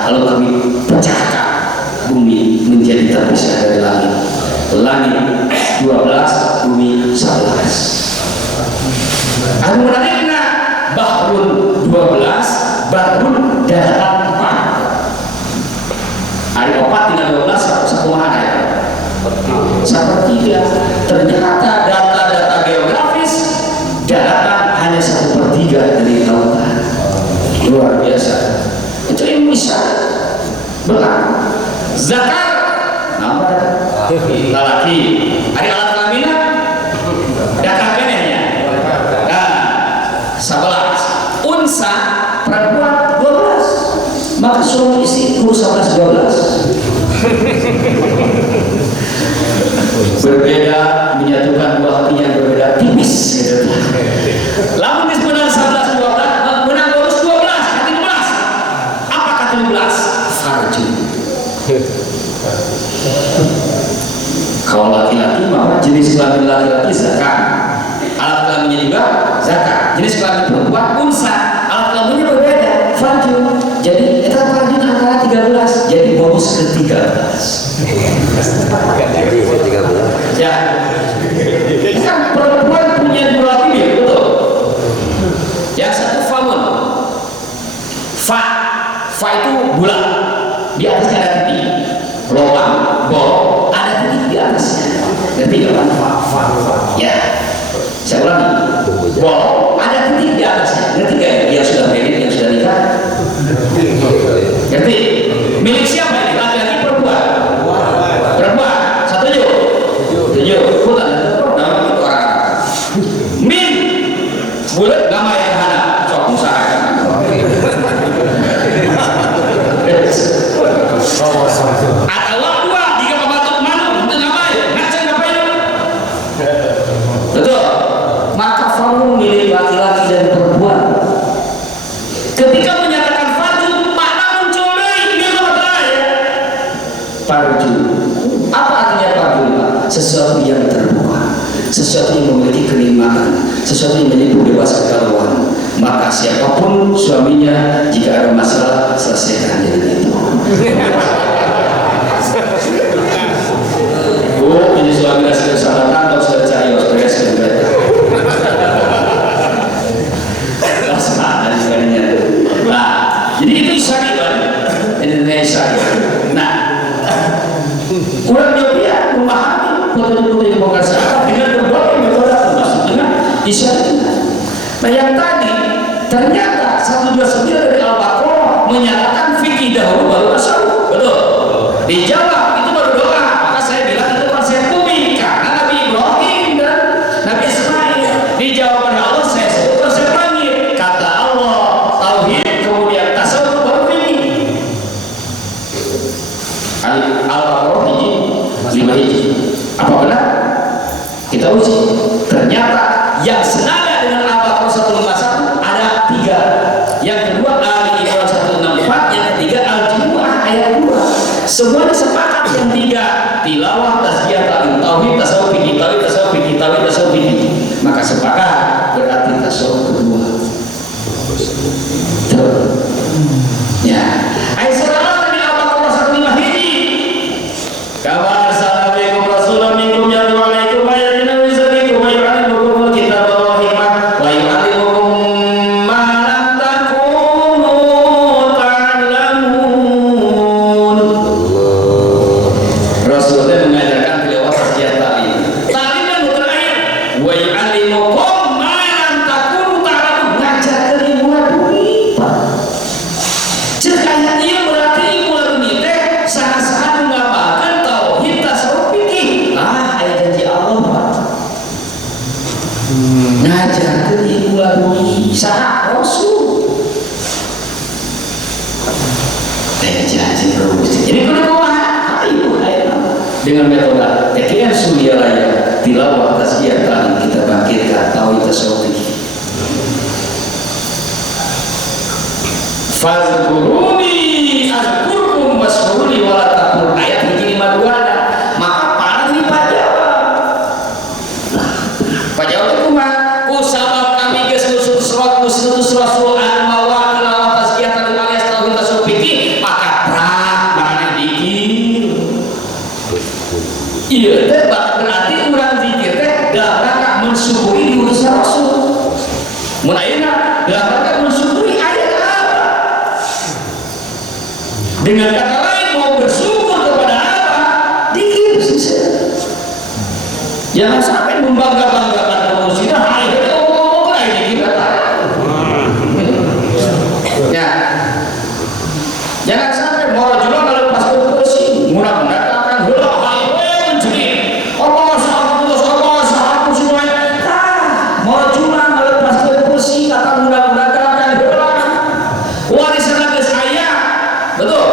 lalu kami pecahkan bumi menjadi terpisah dari langit. Langit 12, bumi 11. Aku menariknya Bahrun 12, Bahrun daratan 4. Hari 4 tinggal 12 satu mana ya? Sepertiga. Ternyata data-data geografis daratan hanya 1/3 dari lautan. Luar biasa. Itu ilmu belah. Zakar nambah lelaki. Ada alat kelaminnya? Ada kakeknya. Nah, 11. Unsa perempuan 12. Maka suami istri 11 12. Berbeda, menyatukan dua hati yang berbeda tipis gitu. Lalu disebutkan 11 12, menang bonus 12, kata 12. Apa kata 12? Farju. Kalau laki-laki maka jenis kelamin laki-laki zakat, alat kelaminnya juga zakat. Jenis kelamin perempuan unsa, alat kelaminnya berbeda, farju. Jadi kita farju antara 13, jadi bonus ke-13. Ya, kan perempuan punya dua bibir, betul. Yang satu famun, fa itu bulat, di atasnya ada titik, lubang, bolong, ada titik di atasnya. Ngerti nggak kan? Fa. Ya, saya ulangi, bolong, ada titik di atasnya. Ngerti nggak? Yang sudah merit, yang sudah nikah. Ngerti? Milik siapa ini? Laki-laki perempuan? Perempuan. Setuju? Bukan nama itu orang. Min bulat nama yang ada. Cok usaha. Atau dua jika pembantu mana itu namanya ngaceng ngapain? Betul. Maka fardu milik laki-laki dan perempuan. Ketika menyatakan fardu, makna muncul dari fardu. Apa artinya fardu? Sesuatu yang terbuka, sesuatu yang memiliki kenikmatan, sesuatu yang menjadi bebas kegalauan. Maka siapapun suaminya, jika ada masalah selesaikan dengan itu. Bu, ini suami sudah salah tangkap, sudah cari beres juga. Nah, jadi itu isyari kan? Indonesia. Nah, kurang dia memahami putri-putri pembahasan dengan berbagai metode termasuk dengan isyari. Nah, yang tadi ternyata 129 dari Al-Baqarah menyatakan fikih dahulu baru tasawuf. Betul. Dijawab itu baru doa. Maka saya bilang itu konsep bumi karena Nabi Ibrahim dan Nabi Ismail dijawab oleh Allah. Saya sebut konsep langit. Kata Allah tauhid kemudian tasawuf baru fikih. Al-Baqarah ini 5 hiji. Apa benar? Kita uji. Ternyata yang senada dengan Al-Baqarah 151 ada 3. Yang kedua Ali Imran 1 Semuanya sepakat yang tiga, tilawah, tazkiyah, ta'lim, tauhid, tasawuf, fikih, tauhid, tasawuf, fikih, tauhid, tasawuf, fikih. Maka sepakat berarti tasawuf kedua. Tuh. Ya. Aisyah tadi apa kalau satu lima hiji? Kabar assalamualaikum rasulallah minkum ya alaikum wa yadina wisadikum wa yu'alimukum kitab wa hikmah wa yu'alimukum ma lam takunu ta'lamun. Rasulullah mengajarkan tilawah tazkiyah ta'lim. Ta'lim yang terakhir wa yu'alimukum ma lam takunu ta'lamun, ngajarkeun ilmu dunia. Cek ayat ieu berarti ilmu dunia teh saha-saha nu ngamalkeun tauhid tasawuf fikih. Aya janji Allah Pak. Ngajarkeun ilmu dunia saha Rasul. Teh janji terus. Jadi kudu kumaha? Ayo dengan metode TKN Surya Raya tilawah tazkiyah ta'lim kita bangkitkan tauhid tasawuf fikih. Fazkuruni azkurkum waskuruni wala takfurun, ayat hiji 52. Maka para ini pajawab kumaha ku sabab kami geus nusus rasul anu mawa tilawah tazkiyah ta'lim alias tauhid tasawuf fikih, maka prak maneh dikir. Ieu teh berarti urang zikir teh dalam rangka mensyukuri diutus rasul. Mun ayeuna dalam rangka mensyukuri ayat apa? Dengan kata lain mau bersyukur kepada apa? Dikir sisa. Jangan sampai membangga-banggakan manusia. Ayo ngomong lagi dikir kata. Ya. Jangan sampai mau jual kalau pas kursi, mudah-mudahan akan heula ayo mencuri. Allah sahabu semuanya. Mau jual kalau pas kursi kata mudah-mudahan akan heula. Warisan geus aya. Betul.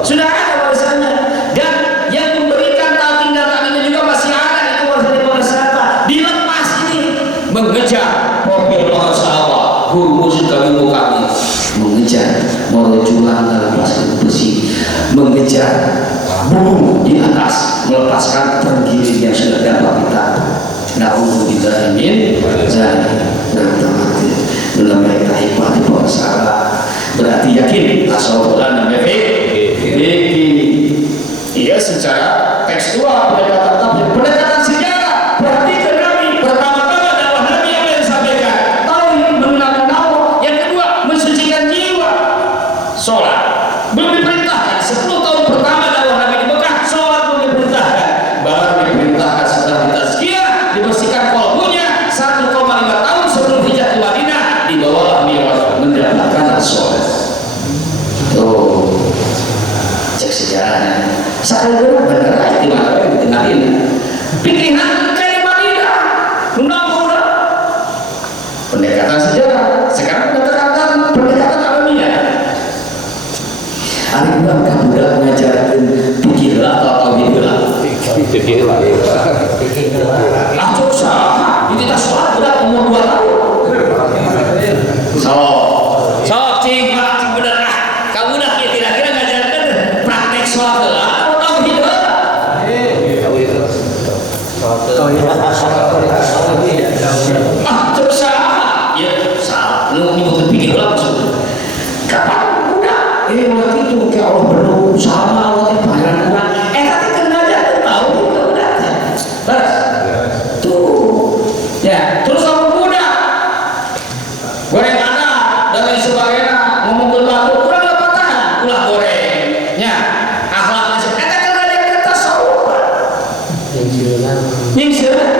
Sudah ada warisannya, dan yang memberikan talqin dan ta'limnya juga masih ada. Itu warisan apa? Dilepas ini mengejar mobil sahabat guru musik kami mengejar merojulan dalam pasir besi, mengejar burung di atas, melepaskan tergiring yang sudah dapat kita. Na'udzubillah min zalik. Dalam mereka hikmah di bawah salah berarti yakin tasawuf dan iya secara tekstual pendekatan sejarah. Perhatikan Nabi pertama-tama dakwah Nabi apa yang disampaikan, tauhid mengenalkan Allah, yang kedua mensucikan jiwa, sholat belum diperintahkan. 10 tahun pertama dakwah Nabi di Mekah sholat belum diperintahkan, baru diperintahkan setelah ditazkiyah dibersihkan qalbunya. 1,5 tahun sebelum hijrah ke Madinah dibawalah Mi'raj mendapatkan sholat. Tuh cek sejarahnya. Saya benar aja di mana yang dikenalin. Pikiran kayak Madinah, mudah-mudahan pendekatan sejarah. Sekarang pendekatan alamiah. Ari urang ka budak ngajarkeun pikir atau tauhid lah. Fikih lah. Langsung saha? Itu tas sholat budak umur 2 tahun. So cing bener ah. Kamu dah kira-kira ngajarkeun praktek sholat lah. Cek salah, ya salah. Lu butuh pikir langsung. Kapan udah? Waktu itu kayak Allah berdoa sama Allah di pangeran kurang. Tapi kena aja tahu kita udah. Tuh, ya terus orang muda goreng anak dan lain sebagainya ngomong ke batu kurang dapat tahan ulah gorengnya akhlak masuk. Kena aja kita tasawuf. Yang sirah.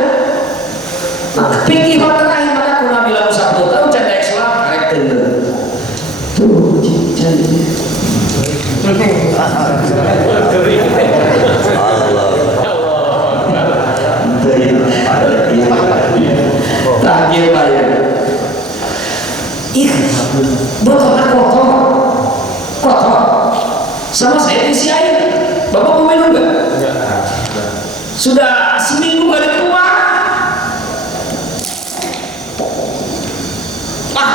Pikir terakhir maka kuna bilang 1 tahun canda Islam karek teu. Tuh jadi. Tagih bayar. Ih, botolnya kotor. Sama saya isi air. Bapak mau minum nggak? Sudah seminggu nggak keluar.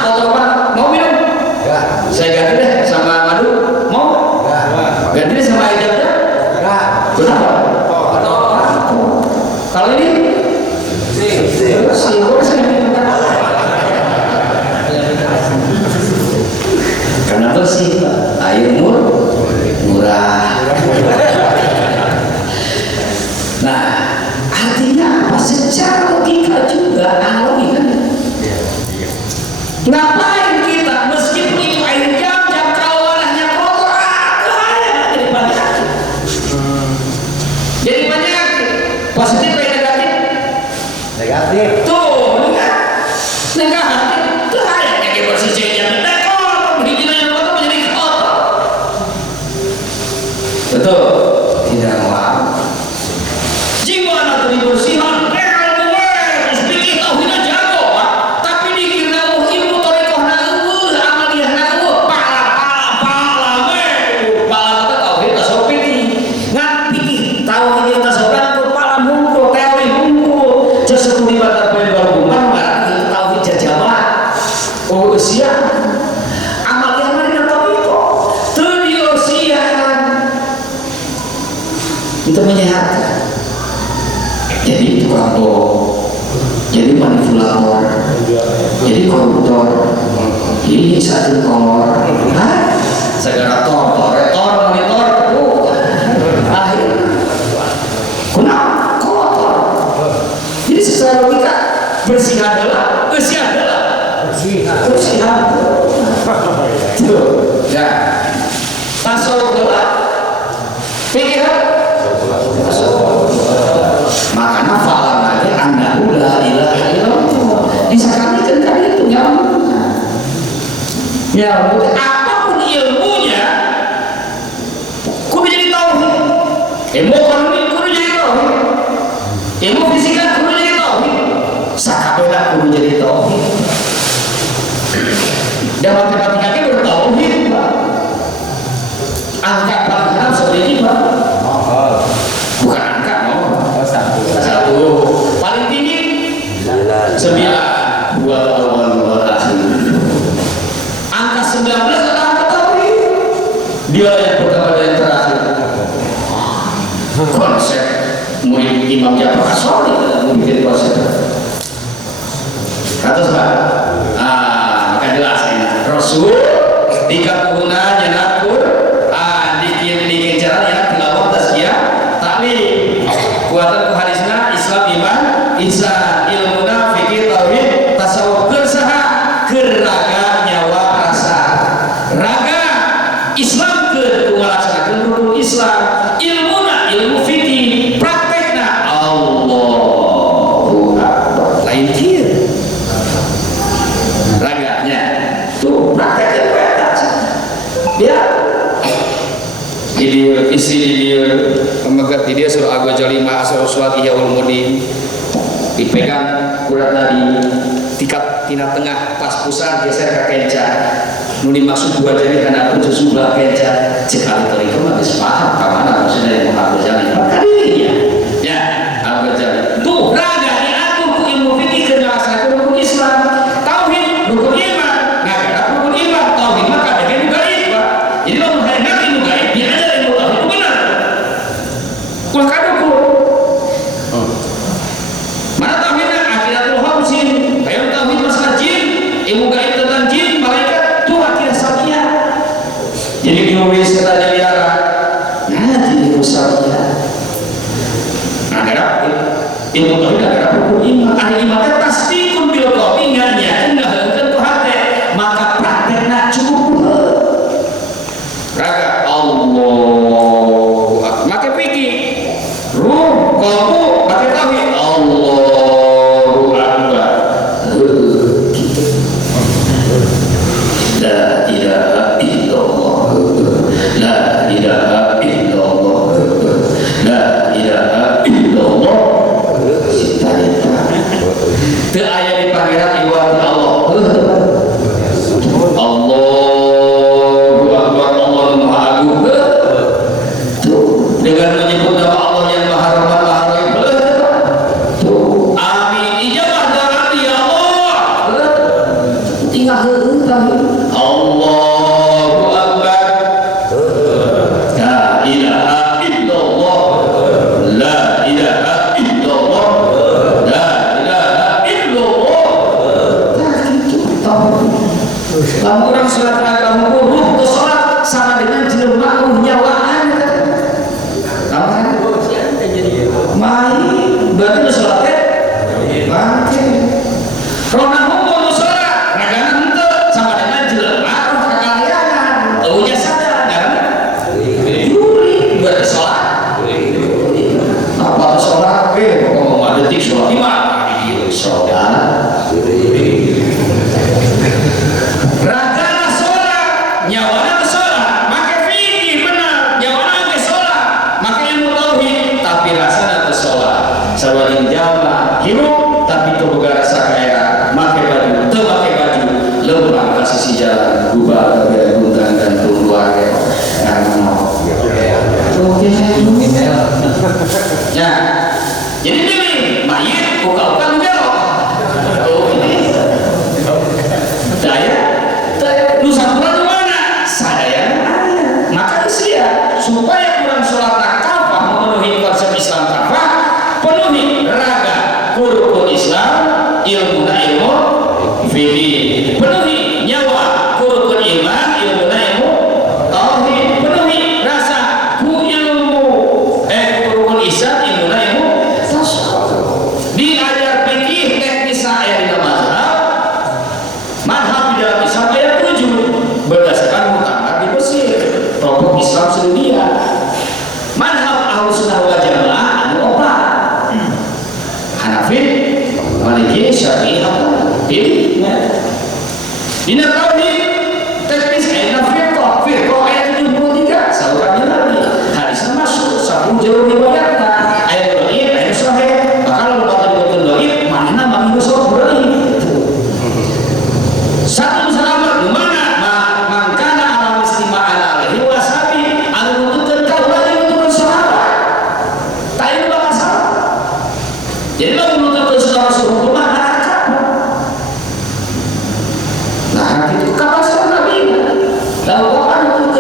Kotor banget. Mau minum? Ya. Saya ganti deh sama madu. Mau? Ya. Ganti deh sama air jam-jam. Ini satu komor, segera tor, monitor, akhir, kenapa kotor? Jadi secara logika bersih adalah, tuh, ya, tasawuf adalah pikiran, makanya falam aja anda la ilaha illallah, disakalikan kali itu nyaman. Ya, apapun ilmunya, kudu jadi tauhid. Ilmu ekonomi kudu jadi tauhid. Ilmu fisika kudu jadi tauhid. Sakabehna kudu jadi tauhid. Dan matematika ge bertauhid, Pak. Angka paling seperti ini, Pak. Bukan angka, no. Satu. Paling tinggi 9. Buat awal buat akhir. 19 adalah tauhid. Dia yang pertama dan yang terakhir. Konsep murid Imam Ja'far As-Shadiq membuat konsep. Atas Pak. Maka jelas ini. Rasul dikabuna nyenakur dikirim cara yang tilawah tazkiyah taklim. Kuatan ku hadisna Islam iman ihsan ilmuna fikih tauhid tasawuf kersaha keraga nyawa raga Islam ke melaksanakan rukun Islam ilmuna ilmu fikih praktekna Allahu Akbar lain kieu raganya tuh prakteknya beda ya jadi isi dia pemegat dia surah Al-Ghazali ma'asar suat iya ulumudin dipegang urat nadi tikat tina tengah pas pusat geser ke kenca nuni maksud dua jari karena aku sebelah kenca sekali kali itu habis paham kemana maksudnya yang Al-Ghazali makanya ya Al-Ghazali tuh raga diatur ku ilmu fikih ke melaksanakan rukun Islam tauhid rukun iman nah karena rukun iman tauhid maka ada ilmu gaib Pak jadi kalau menghadap ilmu gaib dia ajar ilmu tauhid itu benar ulah kaduku mana tauhidnya akhidatul hamsin kayak tauhid masalah jin ilmu gaib tentang jin malaikat jadi ditulis kata liara jadi rusaknya agar ilmu tauhid agar hukum iman ahli iman pasti kun bil qalbi nganya ngaheukeun ku hate maka praktekna cukup raga Allahu akbar make fikih ruh qalbu make tauhid Allahu akbar la ilaha illallah la ilaha illallah la ilaha illallah sitanya teu aya di pangeran iwati Allah Allahu akbar Allah maha agung tuh dengan menyebut nama Allah yang maha rahman maha rahim tuh amin ijabah dari ya Allah tinggal heueuh Allahu akbar la ilaha illallah la ilaha illallah la ilaha illallah lamun urang salat agama ruh ke salat sama dengan jelema ruh nyawaan mai berarti salat teh bangke rona hukum salat ragana henteu sama dengan jelema ruh kakalayangan eunya sadar kan yuri berarti salat apa salat pokoknya detik salat di mana di salat ragana salat nyawana ke salat make fikih benar nyawana ke salat make ilmu tauhid tapi rasana ke salat sawadin jalma hirup tapi teu boga rasa kayak make baju teu make baju leumpang ka sisi jalan gubal ke guntan dan keluarga ya jadi pilih mayit buka-buka belok daya nusantara mana sadaya maka sia supaya kurang sholat kafah memenuhi konsep Islam kafah penuhi raga rukun Islam ilmu fikih penuhi nyawa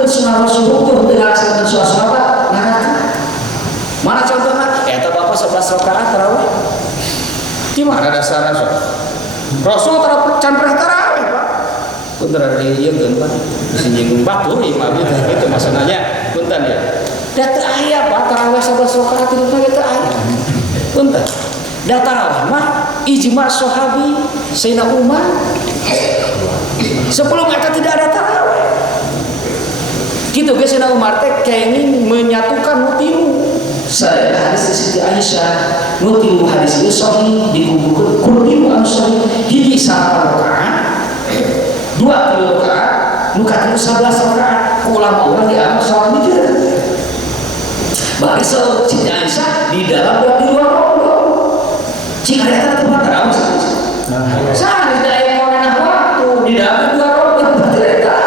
sunnah Rasul hukum dengan laksanakan sunnah sahabat neraka. Mana contohnya? Eta bapak 11 rakaat tarawih. Gimana dasarnya so? Rasul can pernah tarawih pak. Punten dari ieu geun pak. Bisa nyinggung batur imam itu maksudnya. Punten ya. Da teu aya pak tarawih 11 rakaat itu teh teu aya. Punten. Da tarawih mah ijma' sahabi Sayyidina Umar. Sebelum mereka tidak ada tarawih. Gitu guys, Sayyidina Umar teh kenging menyatukan mutimu. Saya hadis Siti Aisyah, mutimu hadis itu sahih dikumpulkan kultimu anu sahih hiji 1 rakaat, 2 rakaat, nu katilu 11 rakaat. Ulama orang dianggap salat mikir. Bagi Siti Aisyah di dalam dan di luar rombong. Jika ada tempat tarawih saya tidak yang waktu di dalam dua rombongan bercerita.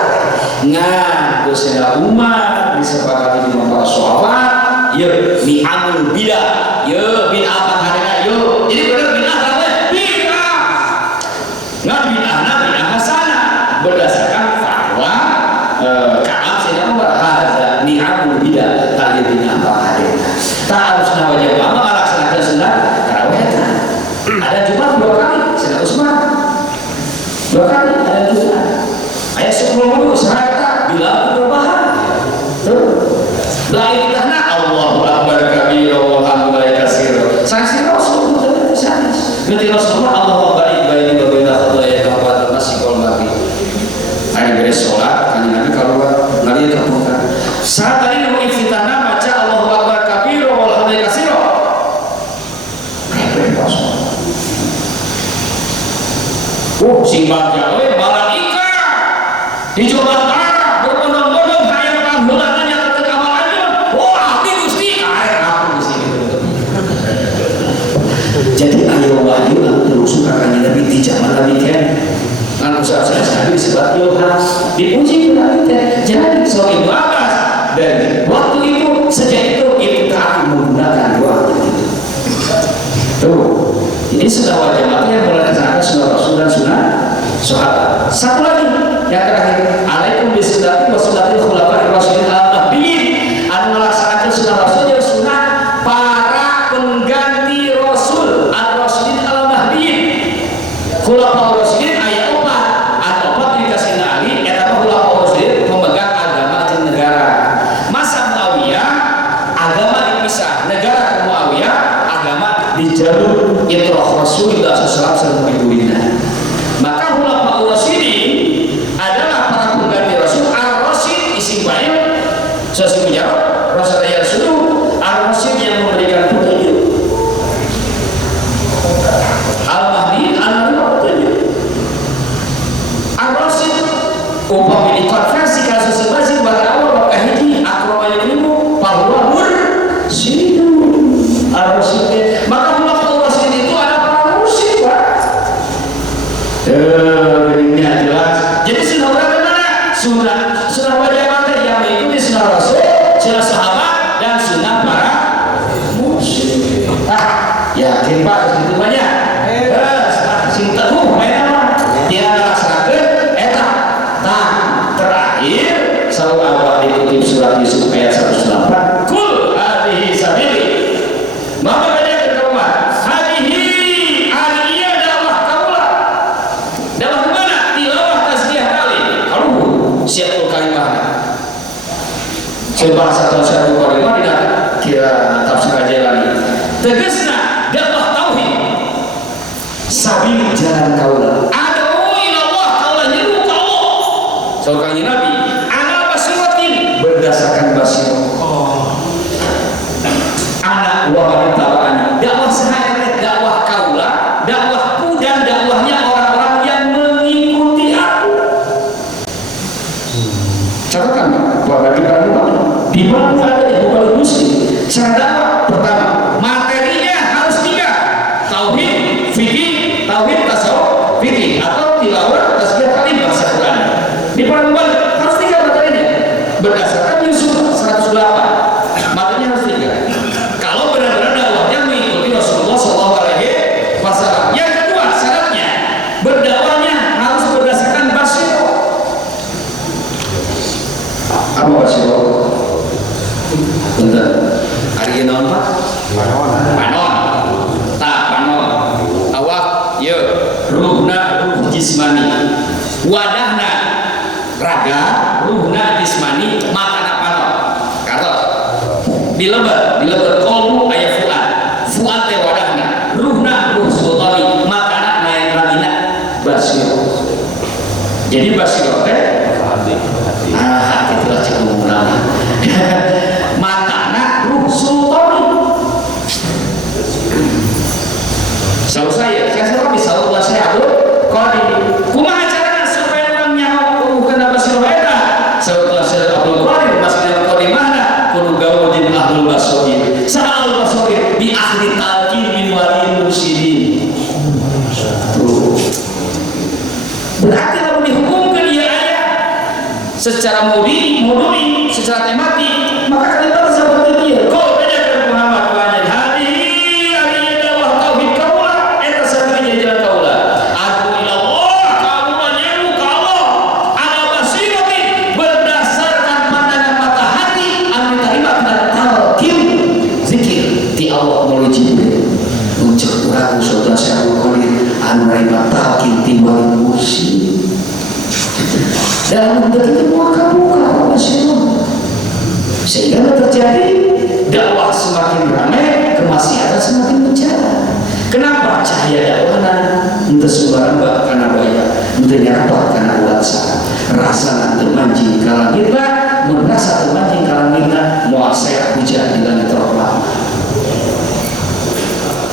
Nah, Sayyidina Umar disepakati dengan para sahabat, ya ni'amul bidah, ya bid'ah apa hadana, yo. Jadi benar bid'ah apa? Bid'ah. Nggak bid'ah hasanah berdasarkan fatwa Ka'ab Sayyidina Umar, hadza ni'amul bidah, tadi bid'ah apa hadana. Tak harus wajib lama melaksanakan sunnah tarawih. Ada Jumat 2 kali, Sayyidina Utsman 2 kali ada Jumat. Ayat 10 serata bila perubahan. Lain kita nak Allahu Akbar kabira walhamdulillahi katsira. Sanksi Rasul itu sanksi. Nanti Rasulullah Allahu baik baik wa baina khataaya kafarat nasi wal mati. Hari beres salat kan Nabi kalau ngari terbuka. Saat tadi mau iftitana baca Allahu Akbar kabira walhamdulillahi katsira. Simbang jawe malaika di Jumat Arab berbondong-bondong hayang panghulanannya ke kawalannya. Hati Gusti, aku Gusti. Jadi ayo wahyu anu terus kakaknya Nabi di zaman Nabi kan. Anu saya Nabi disebut Yohan dipuji Nabi kan. Jadi seorang Ibnu Abbas dan waktu itu sejak itu tak menggunakan doa itu. Tuh. Ini sudah wajib yang melaksanakan sunnah Rasul dan sunnah sahabat. Satu lagi yang terakhir, alaikum bisunnati wa sunnati khulafair rasyidin al-mahdiyyin. Anu melaksanakan sunnah Rasul dan sunnah para pengganti Rasul al-rasyidin al-mahdiyyin. Khulafair rasyidin ayat 4 atau 4 dikasih Ali eta khulafair rasyidin pemegang agama dan negara. Masa Muawiyah agama dipisah, negara Muawiyah agama di jalur itrah Rasulullah SAW bidulillah. Maka ulama Rasyidin adalah para pengganti Rasul. Ar-Rasyid isim fa'il sesuai menjawab Rasul ya Rasul Ar-Rasyid yang memberikan petunjuk. Al-Mahdi al-Mahdi petunjuk. Ar-Rasyid upami dikonversi kasus sebasi pada awal kahiji akrama ilmu bahwa mursyidun. Ar-Rasyid maka ini jelas. Jadi sunnah berapa mana? Sunnah wajib mana yang mengikuti sunnah Rasul, sunnah sahabat dan sunnah para musyrik. Yakin Pak itu banyak. Cinta mainan dia laksanakan eta. Nah terakhir selalu awal dikutip surat Yusuf ayat 108. Kul hadhihi sabili. Maka bahasa atau satu kalimat tidak kira tafsir aja lagi. Tegasna dakwah tauhid. Sabil jalan kaulah. Adu ila Allah kaulah nyeru ka Allah. Saukanya Nabi, ana basiratin berdasarkan basirah. Anak wa taala dakwah sehari dakwah kaulah, dakwahku dan dakwahnya orang-orang yang mengikuti aku. Catatan buat bagi para di mana ada bukan muslim. Cara dakwah pertama materinya harus 3: tauhid, fikih, tauhid tasawuf, fikih atau tilawah, tasbih, taklim bahasa Quran. Di perempuan harus 3 materinya berdasarkan Yusuf 108. Materinya harus 3. Kalau benar-benar dakwahnya mengikuti Rasulullah SAW. Yang kedua syaratnya berdakwahnya harus berdasarkan basirah. Apa basiro? Bentar. Hari ini apa? Panon. Tak panon. Awak, ya. Ruhna ruh jismani. Wadahna raga, ruhna jismani, makana panon. Kata. Dilebar kolbu ayat fuad. Fuad teh wadahna. Ruhna ruh sultani, makana naik ramina basiro. Jadi basiro teh hati telah cukup lama. Makana ruh sultani. Selalu saya selalu bisa Allah saya Abdul Qadir. Kumaha carana supaya orang nyaho bukan basiro eta? Selalu saya Abdul Qadir masih Qadir mana? Kudu gawajin ahlul basori. Sa ahlul basori bi ahli talqin min walil mursyidin. Berarti kalau dihukumkan dia ayat secara mudi, secara tematik, maka kalimat seperti dia. Kau beda dengan Muhammad banyak hari dakwah tauhid kaulah, eta sabari jalan kaulah. Adu ila Allah, kamu menyeru ka Allah. Ala basirati berdasarkan pandangan mata hati, anu diterima dan talqin zikir di Allah melalui Jibril. Ucap urang saudara saya Qadir anu nerima talqin timbal mursyid. Dan begitu buka masyarakat sehingga terjadi dakwah semakin ramai, kemaksiatan semakin berjalan. Kenapa cahaya dakwahna untuk suara mbak karena bayar, untuk nyapa karena ulasa, rasa nanti mancing kalau kita, merasa termancing kalau kita mau saya hujan di langit rahmat.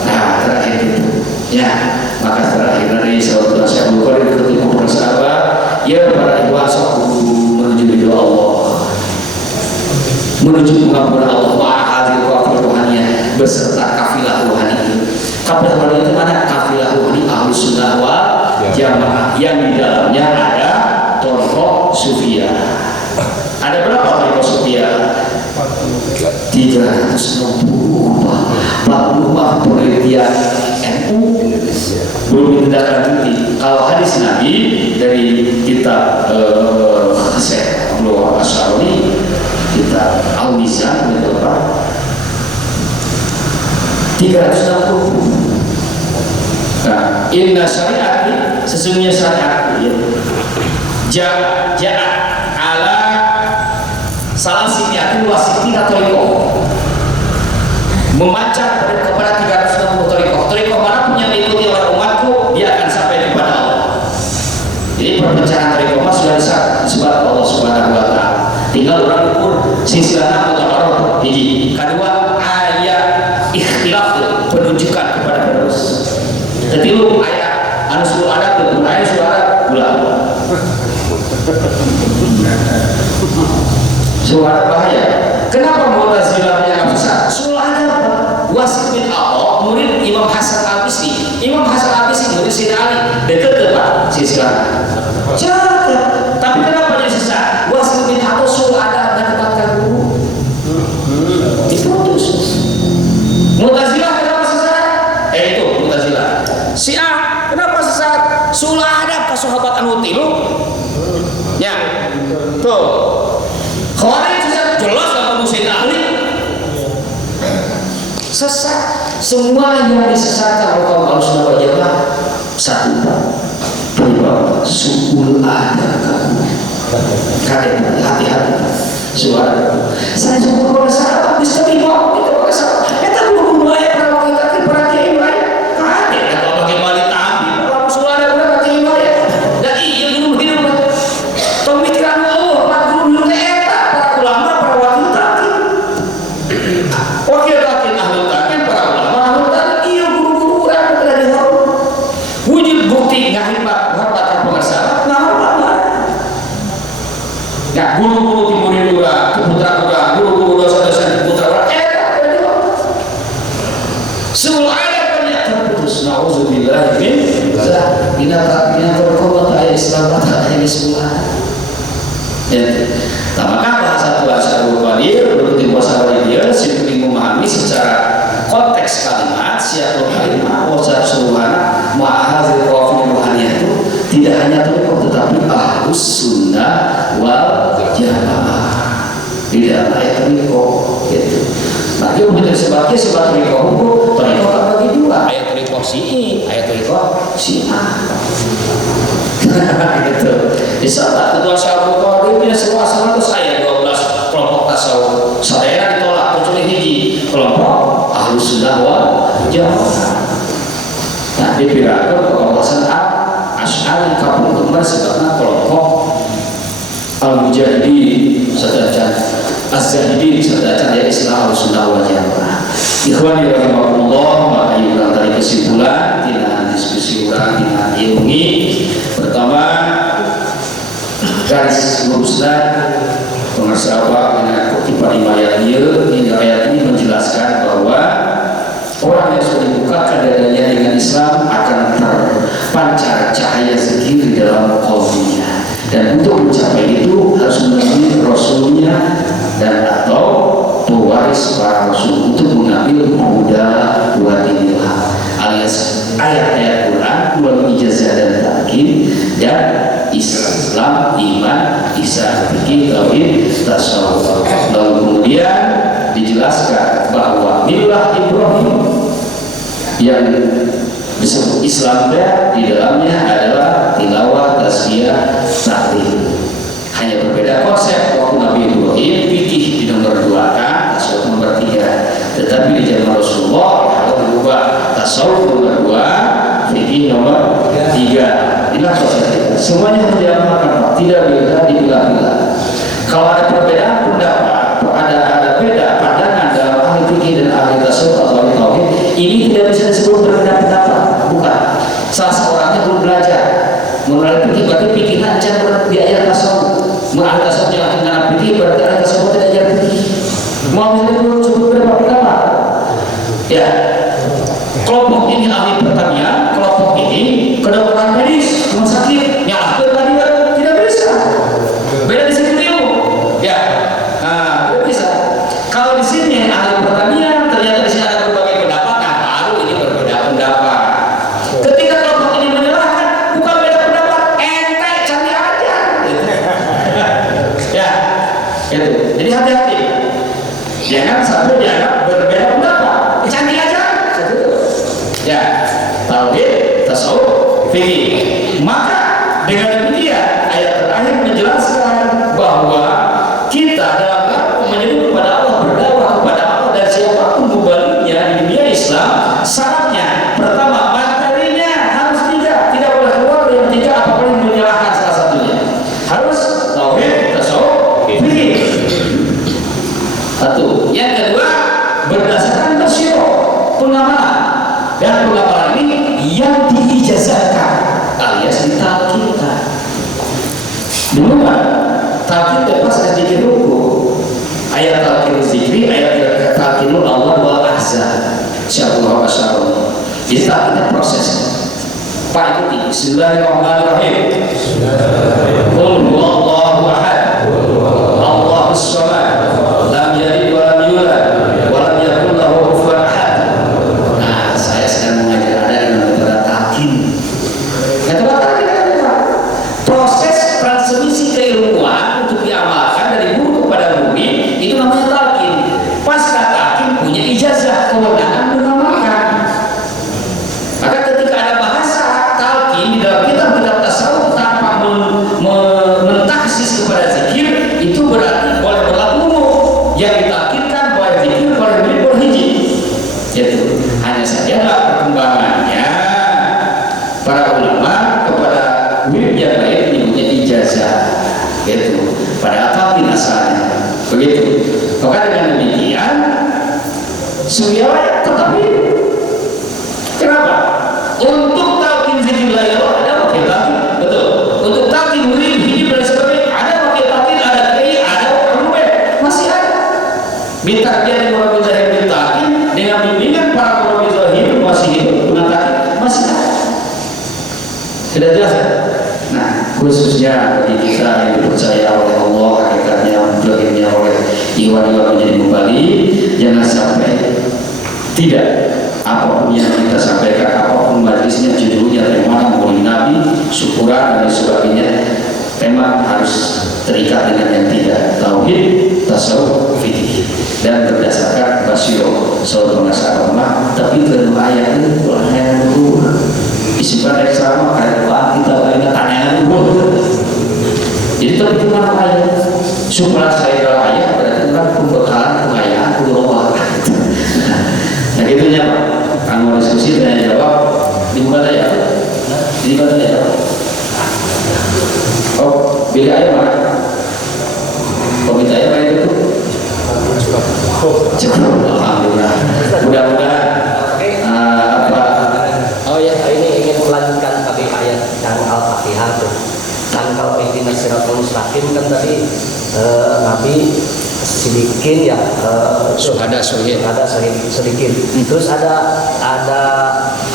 Nah terakhir itu, ya maka terakhir dari saudara saya Bukhari ketika bersahabat. Ya para ikhwah menuju ridho Allah, menuju pengampunan Allah ma'hadir waqil rohaniyah beserta kafilah rohani. Kafilah rohani itu mana? Kafilah rohani ahli sunnah wal jamaah yang di dalamnya ada thariqah sufiyah. Ada berapa thariqah sufiyah? 364 penelitian NU belum ditindaklanjuti. Kalau hadis Nabi dari kitab Syekh Abdul Asy'ari, kitab Al-Mizan itu apa? 360. Nah, inna syariat sesungguhnya syariat ja'a ala salah sitiatin wasitina thariqah, memacak kepada 360 thariqah mana punya diikuti oleh umatku, dia akan sampai kepada Allah. Jadi perpecahan thariqah sudah disebut Allah Subhanahu wa taala. Tinggal orang ukur silsilahna mutawatir. Hiji, kedua ayat ikhtilaf penunjukan kepada terus. Ketilu ayat anu suruh ada ayat suruh ada ulang. Suara bahaya. Kenapa Mu'tazilah yang besar? Suara ada apa? Wasit bin Aqqa, murid Imam Hasan Al-Bisri. Imam Hasan Al-Bisri murid Sayyidina Ali. Dekat depan silsilah. Jaga. Tapi kenapa dia sesat? Wasit bin Aqqa suara ada mendapatkan guru. Diputus. Mu'tazilah kenapa sesat? Itu Mu'tazilah. Syiah kenapa sesat? Suara ada ke sahabat anu tilu. Ya. Tuh. Khawarij jelas kalau Sayyidina Ali sesat. Semua yang disesatkan oleh kaum Ahlussunnah wal Jamaah satu berbau suul ada kamu. Kalian hati-hati. Suara saya juga pada saat bisa terima itu pada saat kita dulu mulai kalau kita perhatian baik kaget atau bagaimana tahu kalau suara udah terima ya. Dan iya dulu hidup. Pemikiran Allah Pak Guru eta para ulama para wakil takin. Wakil takin ahli takin para ulama ahli takin iya guru-guru yang telah dihormat. Wujud bukti ngahimah hormat pengesahan nah guru-guru timur Indura, putra-putra, guru-guru sebagai sebuah toriko hukum, toriko terbagi dua, ayat toriko si ayat toriko si gitu. Di saat ketua Syaikhul Qadim dia semua 100 ayat 12 kelompok tasawuf. Saya ditolak kecuali hiji kelompok Ahlus Sunnah wal Jamaah. Nah, dipirakeun kawasan Asy'ari kapung kembar sebabna kelompok Al-Mujahidin sadacan Az-Zahidin sadacan ya Islam Ahlus Sunnah wal Jamaah. Ikhwani rahimakumullah, maka urang tadi kesimpulan tina diskusi urang tina ieu wengi. Pertama, garis lurusna pengasaba dengan kutipan ayat ini. Ayat ini menjelaskan bahwa orang yang sudah dibukakan dadanya dengan Islam akan terpancar cahaya zikir di dalam qalbinya, dan untuk mencapai itu harus mengambil rasulnya dan atau pewaris para rasul untuk mengambil muda wadillah alias ayat-ayat Quran melalui ijazah dan takin dan Islam, iman, ihsan, fikih, tauhid, tasawuf. Lalu kemudian dijelaskan bahwa millah Ibrahim yang disebut Islam di dalamnya adalah tilawah, tasbih, tahlil. Hanya berbeda konsep. Waktu Nabi Ibrahim fikih di nomor 2 kan, tasawuf nomor 3. Tetapi di zaman Rasulullah harus berubah, tasawuf nomor 2, fikih nomor 3. Inilah konsep. Semuanya harus diamalkan, Pak. Tidak bisa dipilah-pilah. Kalau ada perbedaan pendapat, ada beda pandangan dalam ahli fikih dan ahli tasawuf atau ahli tauhid, ini tidak bisa disebut berbeda pendapat. Bukan. Salah seorangnya belum belajar mengenai fikih, berarti fikihnya jangan diajar tasawuf. Ahli tasawuf jangan mengenal fikih, berarti ahli tasawuf tidak ajar fikih. Mau disebut beberapa pendapat. Ya. Kelompok ini ahli pertanian, kelompok ini kedokteran medis, rumah sakit, yang akhir tadi tidak bisa. Beda di sini ilmu. Ya. Nah, tidak bisa. Kalau di sini ahli pertanian, ternyata di sini ada berbagai pendapat, nah baru ini berbeda pendapat. Ketika kelompok ini menyalahkan, bukan beda pendapat, ente cari aja. Ya, itu. Jadi hati-hati. Jangan sampai dianggap berbeda pendapat. Cari aja. Ya, tauhid, tasawuf, fikih. Maka dengan demikian ayat terakhir menjelaskan bahwa kita dalam menyebut kepada Allah, berdakwah kepada Allah dan siapapun mubaliknya di dunia Islam, syaratnya pertama materinya harus tidak boleh keluar dari 3 apapun yang menyalahkan salah satunya. Harus tauhid, tasawuf, fikih. Satu. Yang kedua, berdasarkan tasyiro, pengamalan. Dan pengamalan ini yang diijazahkan alias ditalkinkan. Dulu kan talkin bebas sedikit hukum. Ayat talkin zikri, ayat talkinul Allah wal ahzan. Insyaallah masyaallah. Jadi talkinnya prosesnya. Pak ikuti. Bismillahirrahmanirrahim. Qul huwallahu ahad. Allahus samad. Lam yalid wa lam yulad wa lam yakul lahu kufuwan ahad. Proses transmisi keilmuan untuk diamalkan dari guru kepada murid itu namanya talqin. Pasca talqin punya ijazah kewenangan mengamalkan. Maka ketika ada bahasa talqin di dalam kitab-kitab tasawuf tanpa mentaksis kepada zikir, itu berarti boleh berlaku umum. Yang ditalqinkan boleh zikir, boleh murid, boleh hiji. Itu hanya saja perkembangannya para ulama kepada murid yang lain menyebutnya ijazah, gitu. Pada apa asalnya, begitu. Maka dengan demikian, sunnah tetap hidup. Kenapa? Untuk talqin zikrillah ada wakil talqin, betul. Untuk talqin murid hidup dan sebagainya ada wakil talqin, ada kiai, ada ulama, masih ada. Minta dia dengan wakil talqin dengan bimbingan para ulama zahir masih hidup, mengatakan masih ada. Sudah jelas ya? Nah, khususnya bagi kita yang dipercaya oleh Allah, hakikatnya, dohirnya oleh iwan-iwan menjadi kembali, jangan sampai tidak apapun yang kita sampaikan, apapun majlisnya, judulnya, tema, maulid Nabi, syukuran dan sebagainya, tema harus terikat dengan yang tidak tauhid, tasawuf, fikih, dan berdasarkan basyiro. Supaya saya raya berarti kan pembekalan pengayaan pulau. Nah gitunya Pak. Kalau diskusi dan jawab di mana ya? Di mana ya? Oh, beda ya Pak. Komite ya Pak itu tuh. Cukup, alhamdulillah. Mudah-mudahan apa? Oh ya, ini ingin melanjutkan tadi ayat dan Al-Fatihah tuh. Kan kalau ihdinas siratal mustaqim kan tadi Nabi sedikit ya Ada sohib. ada sedikit. Terus ada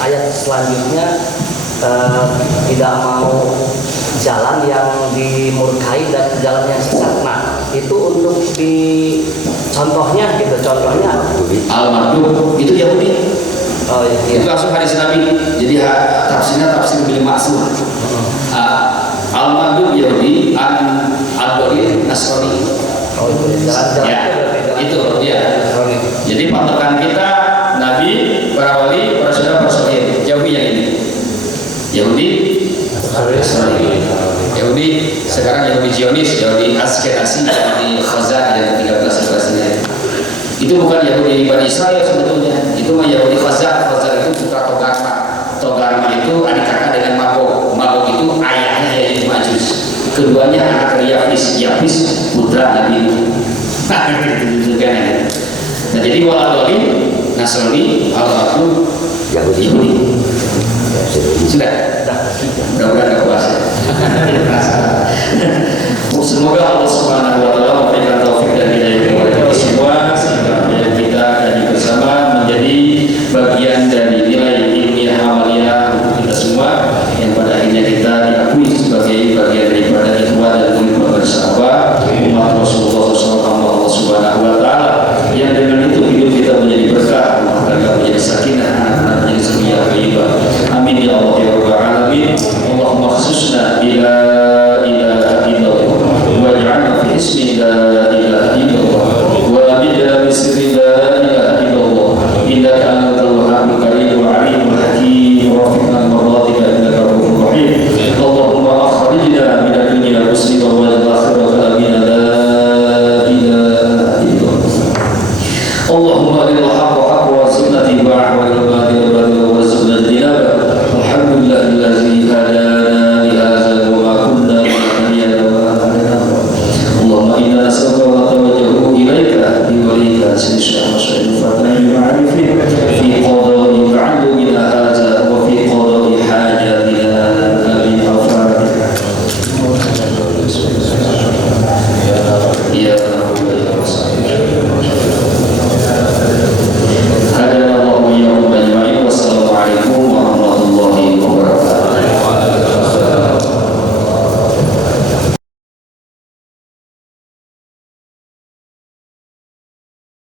ayat selanjutnya tidak mau jalan yang dimurkai dan jalan yang sesat. Nah, itu untuk di contohnya gitu, contohnya Al-Maghdub itu Yahudi. oh Itu iya. langsung hadis Nabi. Jadi tafsirnya tafsir bil maksud. Al-Maghdub Yahudi, Al-Dhalil Nasrani. Oh itu jalan-jalan Ya, itu ya. Nasrani. Jadi patokan kita Nabi, para wali, para saudara, para soleh. Yahudi yang ini. Yahudi Nasrani. Yahudi sekarang Yahudi Zionis, Yahudi Askenazi, Yahudi Khazar yang ke-13 ini. Itu bukan Yahudi Bani Israel sebetulnya. Itu mah Yahudi Khazar. Khazar itu putra Togarma. Togarma itu adik kakak dengan Magog. Magog itu ayahnya Ya'juj Ma'juj. Keduanya anak dari Yafis. Yafis putra Nabi. Nah, itu juga ya. Nah, jadi waladoli Nasrani al-Maghdub Yahudi. Sudah. Mudah-mudahan nggak puas. Semoga Allah Subhanahu wa taala memberikan taufik dan